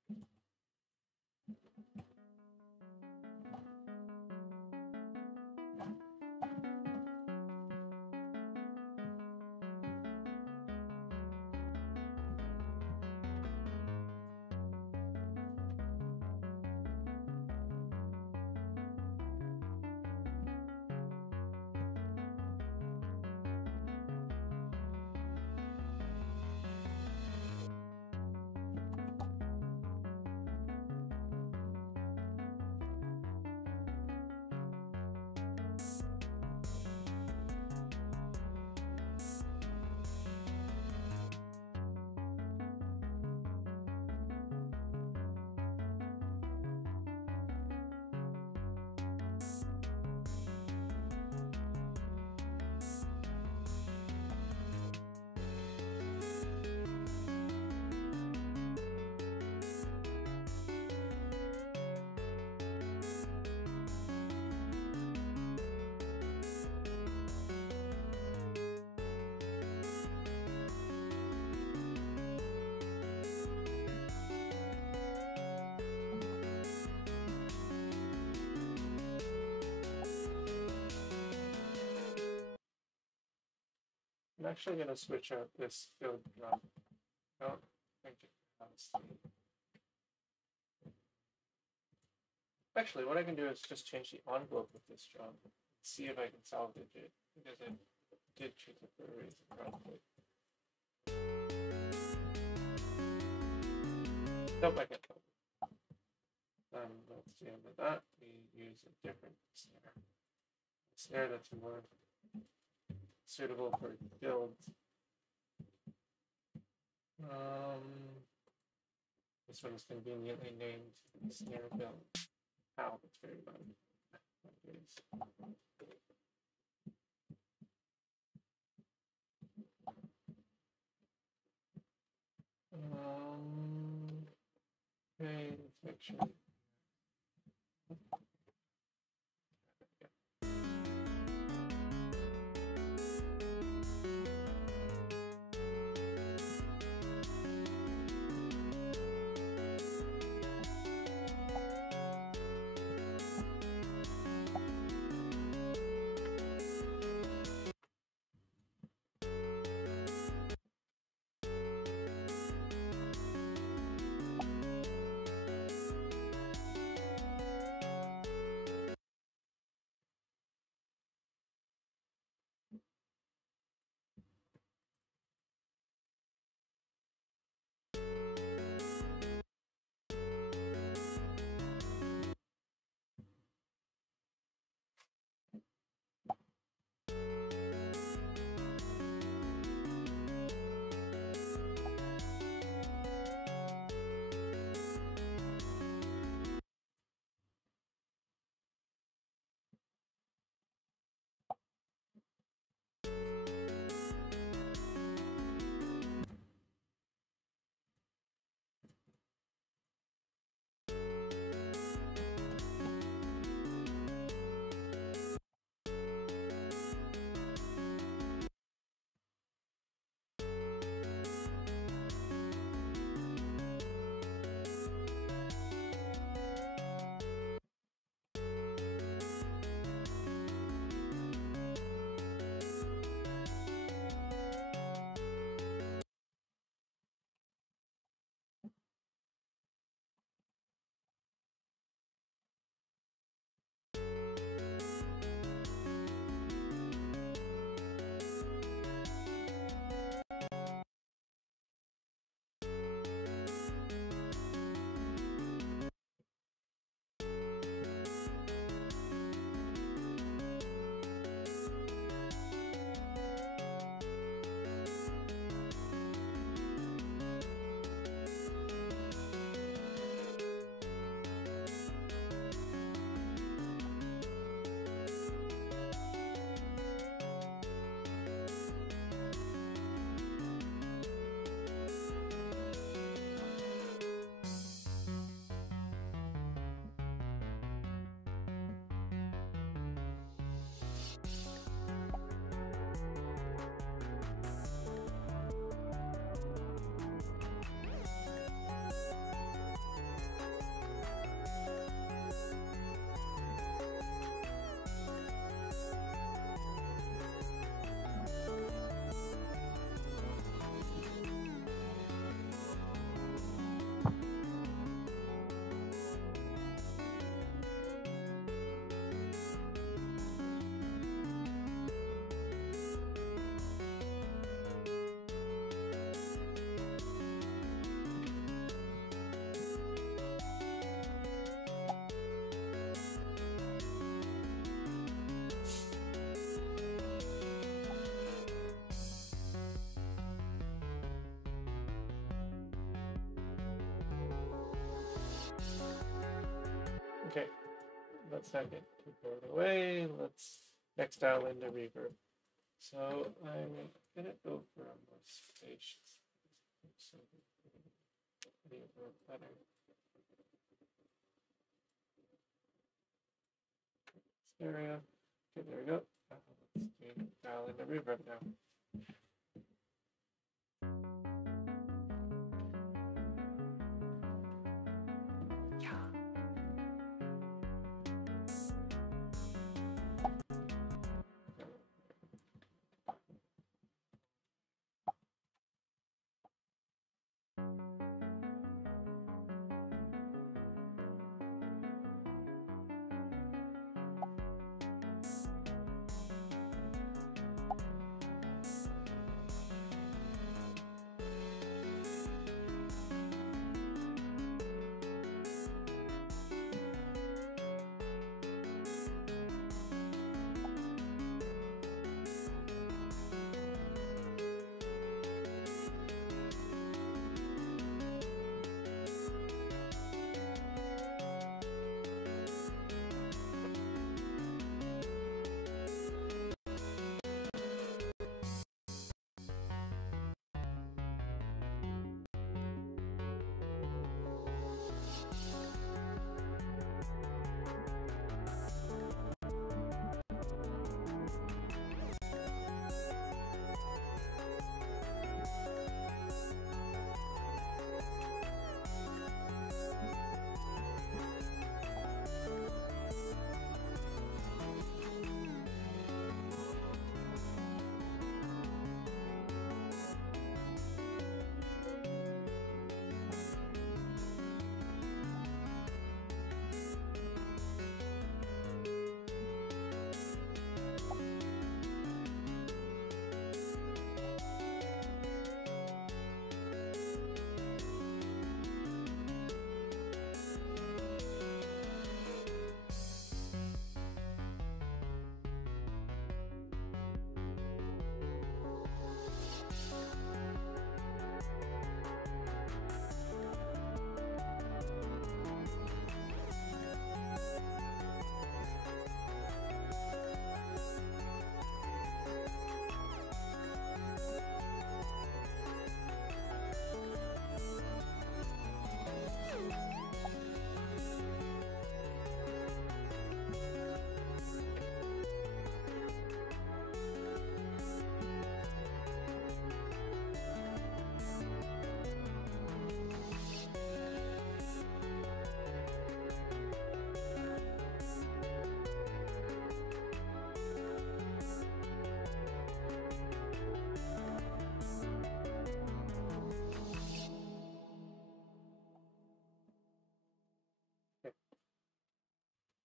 I'm actually going to switch out this field drum. I don't think it has the... Actually, what I can do is just change the envelope of this drum. See if I can salvage it, because I did choose it for a reason, probably. Nope, I can't tell. That's the end of that. We use a different snare. A snare that's more suitable for builds. This one is conveniently named snare build. Ow, that's very loud. Okay, let's make sure. let's not get too carried away. Let's next dial into reverb. So I'm gonna go for a more spacious. So reverb better. Stereo. Okay, there we go. Let's dial into reverb now.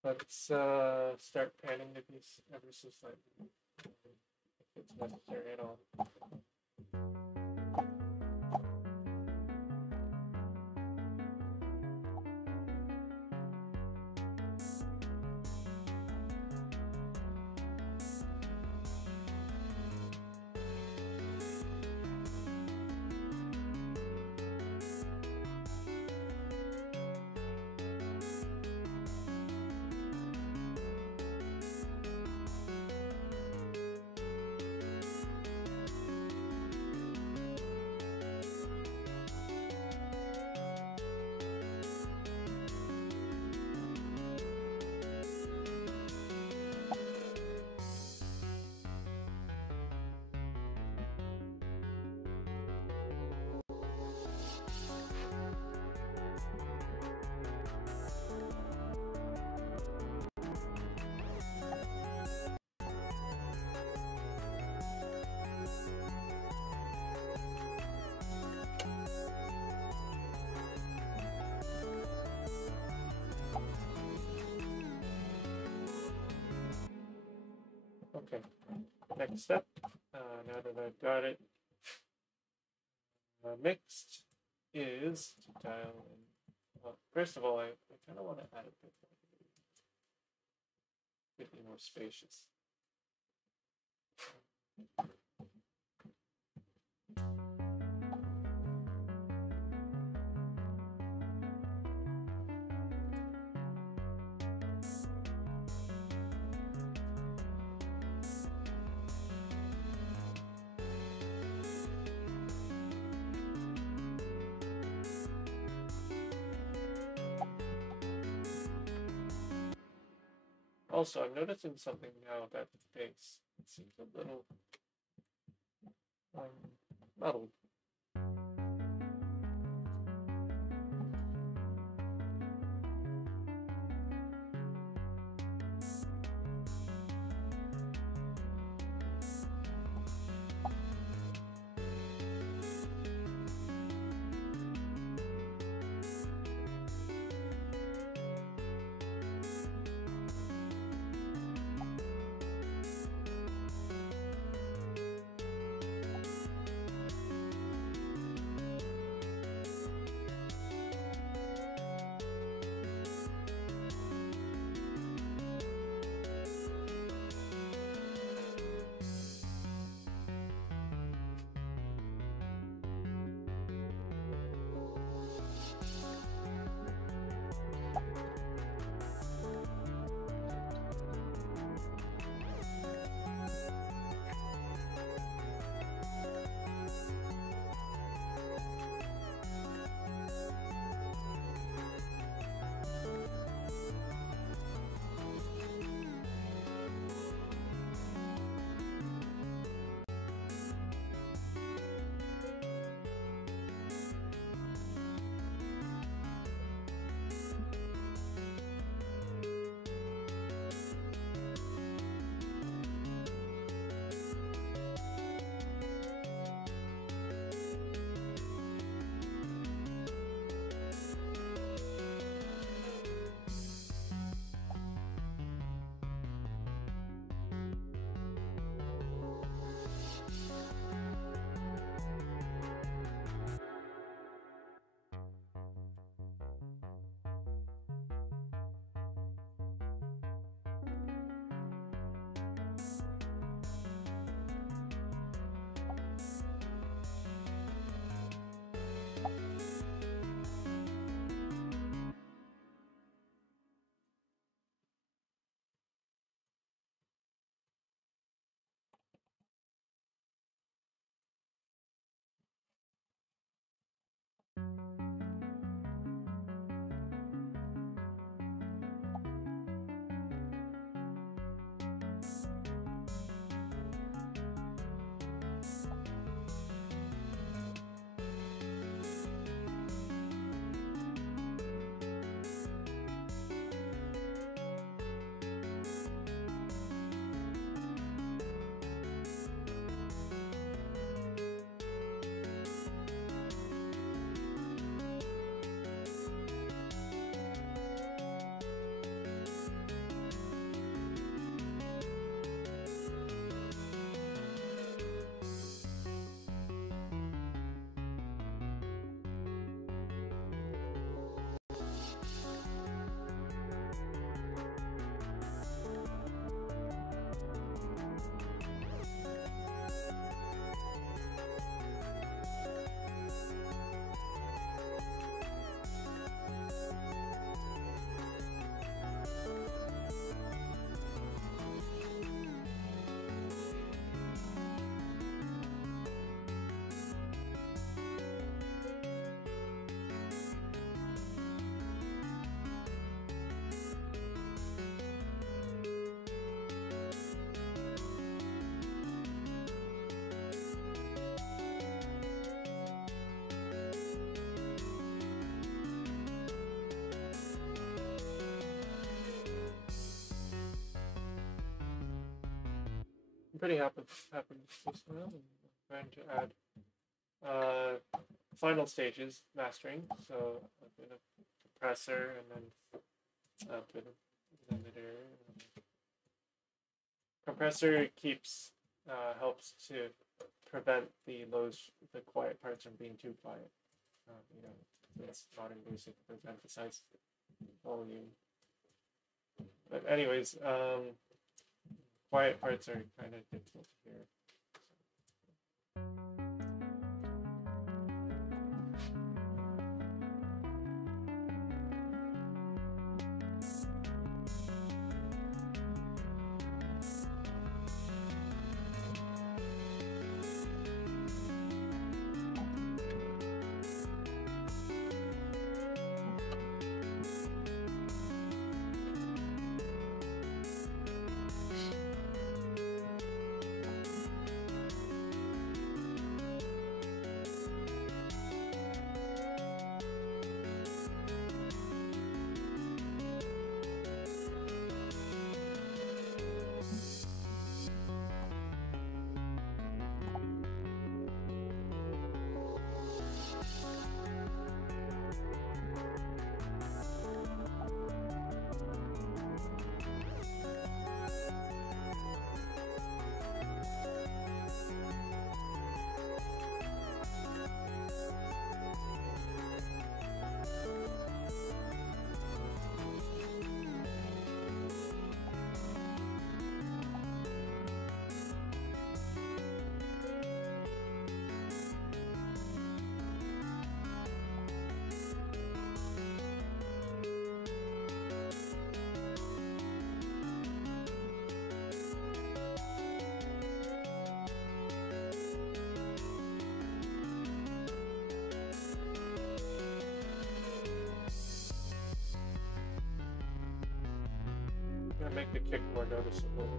Let's start panning the piece ever so slightly, if it's necessary at all. Okay, next step, now that I've got it mixed, is to dial in. Well, first of all, I kind of want to add a bit more spacious. Also, I'm noticing something now about the face. It seems a little muddled. I'm pretty happy with this one. I'm trying to add final stages mastering, so a bit of compressor and then a bit of limiter. Compressor keeps helps to prevent the quiet parts from being too quiet. It's not invasive, it does emphasize volume. But anyways, quiet parts are kind of difficult to hear. make the kick more noticeable.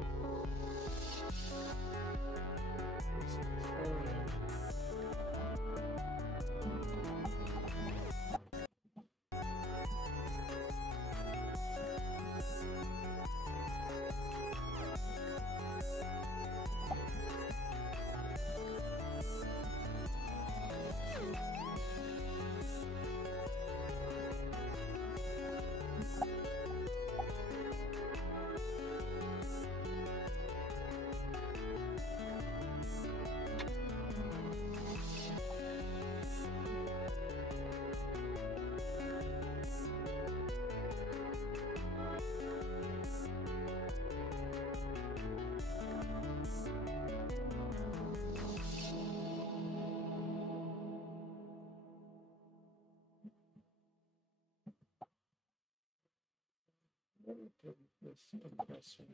This compressor.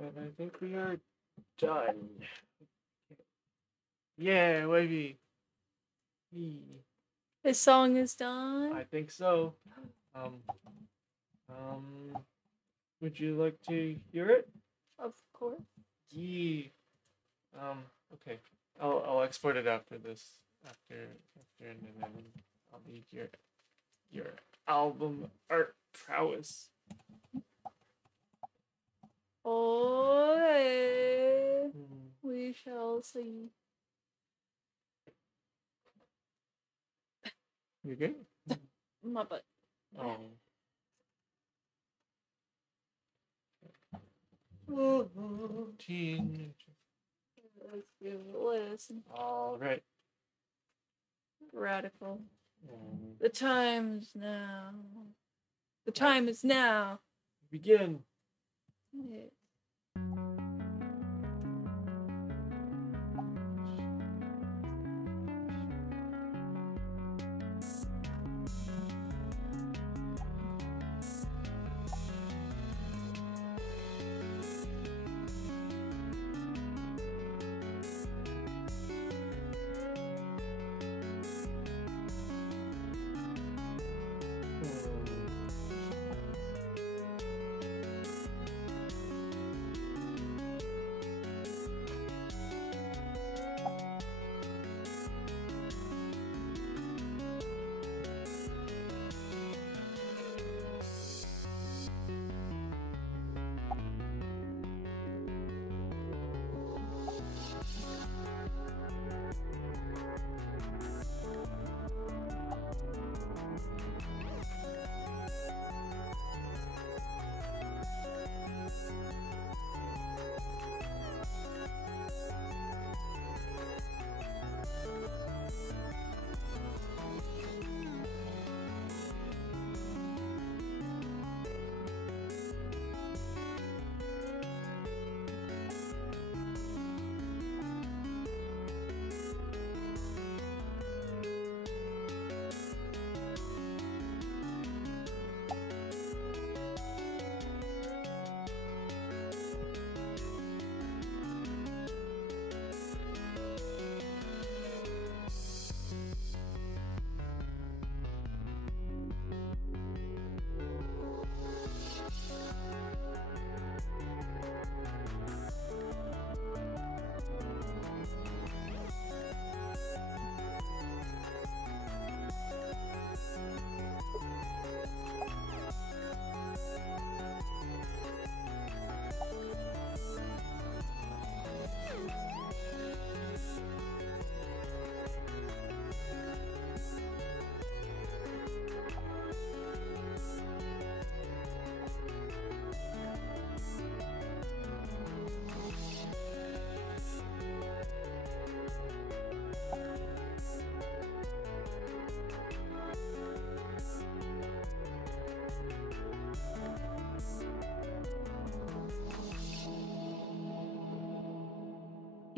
And I think we are done. Yeah, wavy. This song is done. I think so. Would you like to hear it? Of course. Yeah. Okay. I'll export it after this. After and then I'll need your album art prowess. Oh, we shall see. You good? My butt. Oh. Teenager. Let's give it a listen. All right. Radical. The time's now. The time is now. Begin. Yeah.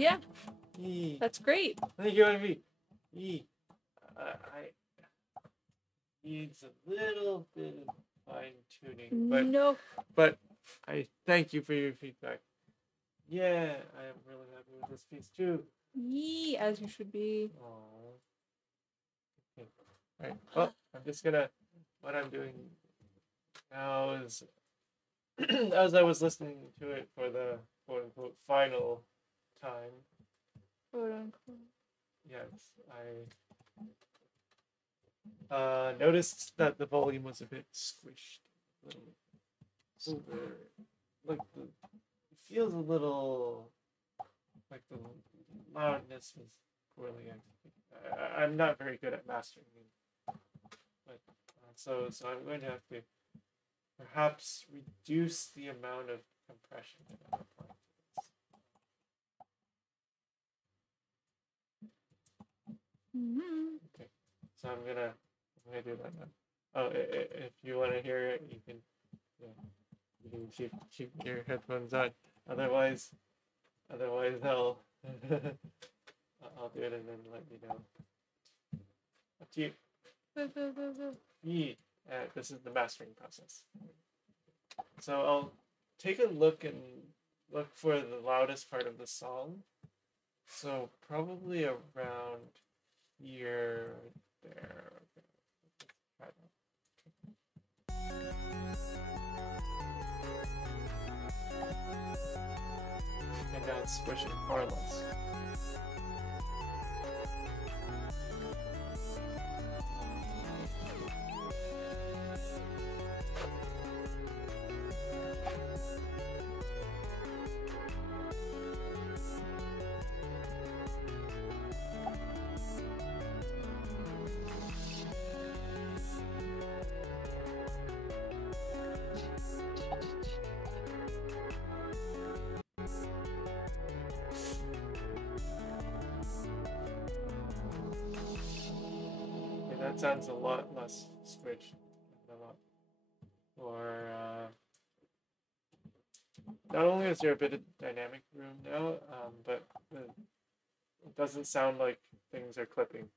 Yeah, Yee. that's great. Thank you, Ivy. Yee. I needs a little bit of fine tuning, but I thank you for your feedback. Yeah, I am really happy with this piece too. Yee, as you should be. Aww. Okay. Alright, well, I'm just gonna, what I'm doing now is, as I was listening to it for the quote-unquote final time, Quote unquote. yes, I noticed that the volume was a bit squished. A little over, like it feels a little like the loudness was poorly executed. I'm not very good at mastering, but so I'm going to have to perhaps reduce the amount of compression that I'm applying to this. Okay, so I'm gonna do that now. Oh, if you want to hear it, you can keep your headphones on. Otherwise I'll I'll do it and then let you know. Up to you. Yeah, this is the mastering process. So I'll take a look for the loudest part of the song. So probably around here, there. Okay. And now it's squishing far less. That sounds a lot less squished. Or not only is there a bit of dynamic room now, but it doesn't sound like things are clipping.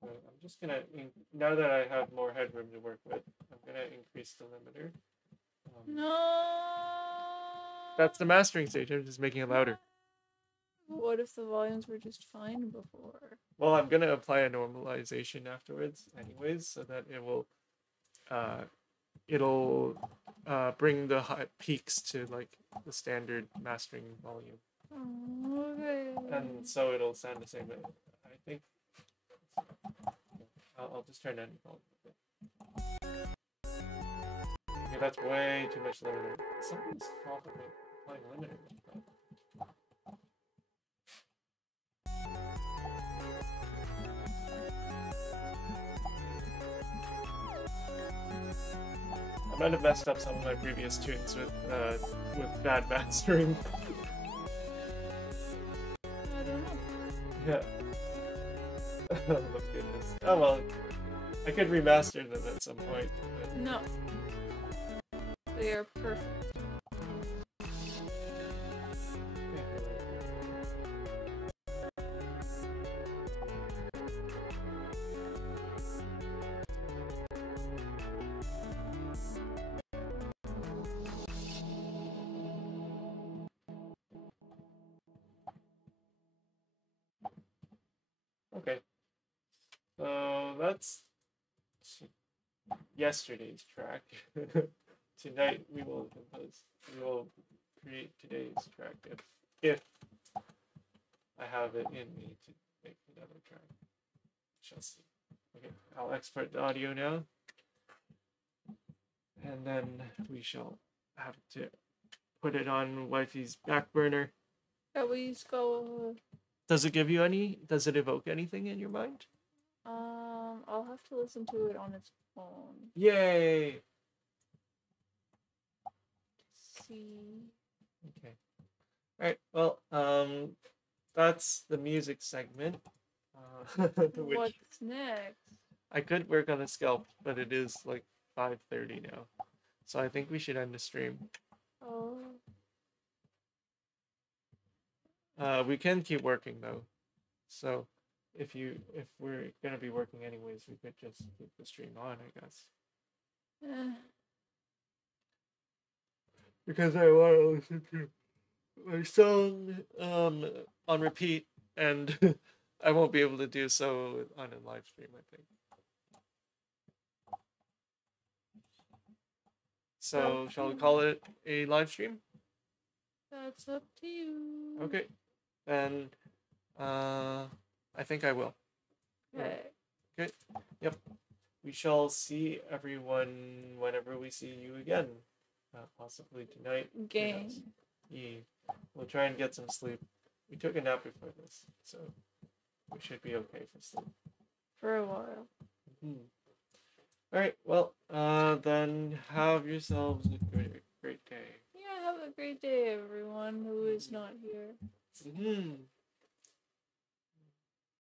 So I'm just gonna, now that I have more headroom to work with, I'm gonna increase the limiter. No. That's the mastering stage. I'm just making it louder. What if the volumes were just fine before? Well, I'm gonna apply a normalization afterwards, anyways, so that it will, bring the high peaks to like the standard mastering volume. Okay. And so it'll sound the same. I think I'll just turn down the volume. Okay, that's way too much limiter. Something's off about applying limiter. I might have messed up some of my previous tunes with bad mastering. I don't know. Yeah. Oh my goodness. Oh well. I could remaster them at some point. But... No. They are perfect. Okay. So that's yesterday's track. Tonight we will create today's track if I have it in me to make another track. Shall see. Okay, I'll export the audio now. And then we shall have to put it on wifey's back burner. At least go. Does it evoke anything in your mind? I'll have to listen to it on its own. Yay! See. Okay. Alright, well, that's the music segment. What's next? I could work on a sculpt, but it is like 5:30 now. So I think we should end the stream. Oh. We can keep working though. So if we're gonna be working anyways, we could just keep the stream on, I guess. Because I want to listen to my song on repeat, and I won't be able to do so on a live stream, I think. So shall we call it a live stream? That's up to you. Okay. Then I think I will. Okay. Good. Yep. We shall see everyone whenever we see you again. Possibly tonight. Gang. Yeah. We'll try and get some sleep. We took a nap before this, so we should be okay for sleep. For a while. Mm-hmm. All right. Well, then have yourselves a great day. Yeah, have a great day, everyone who is not here. Mm-hmm.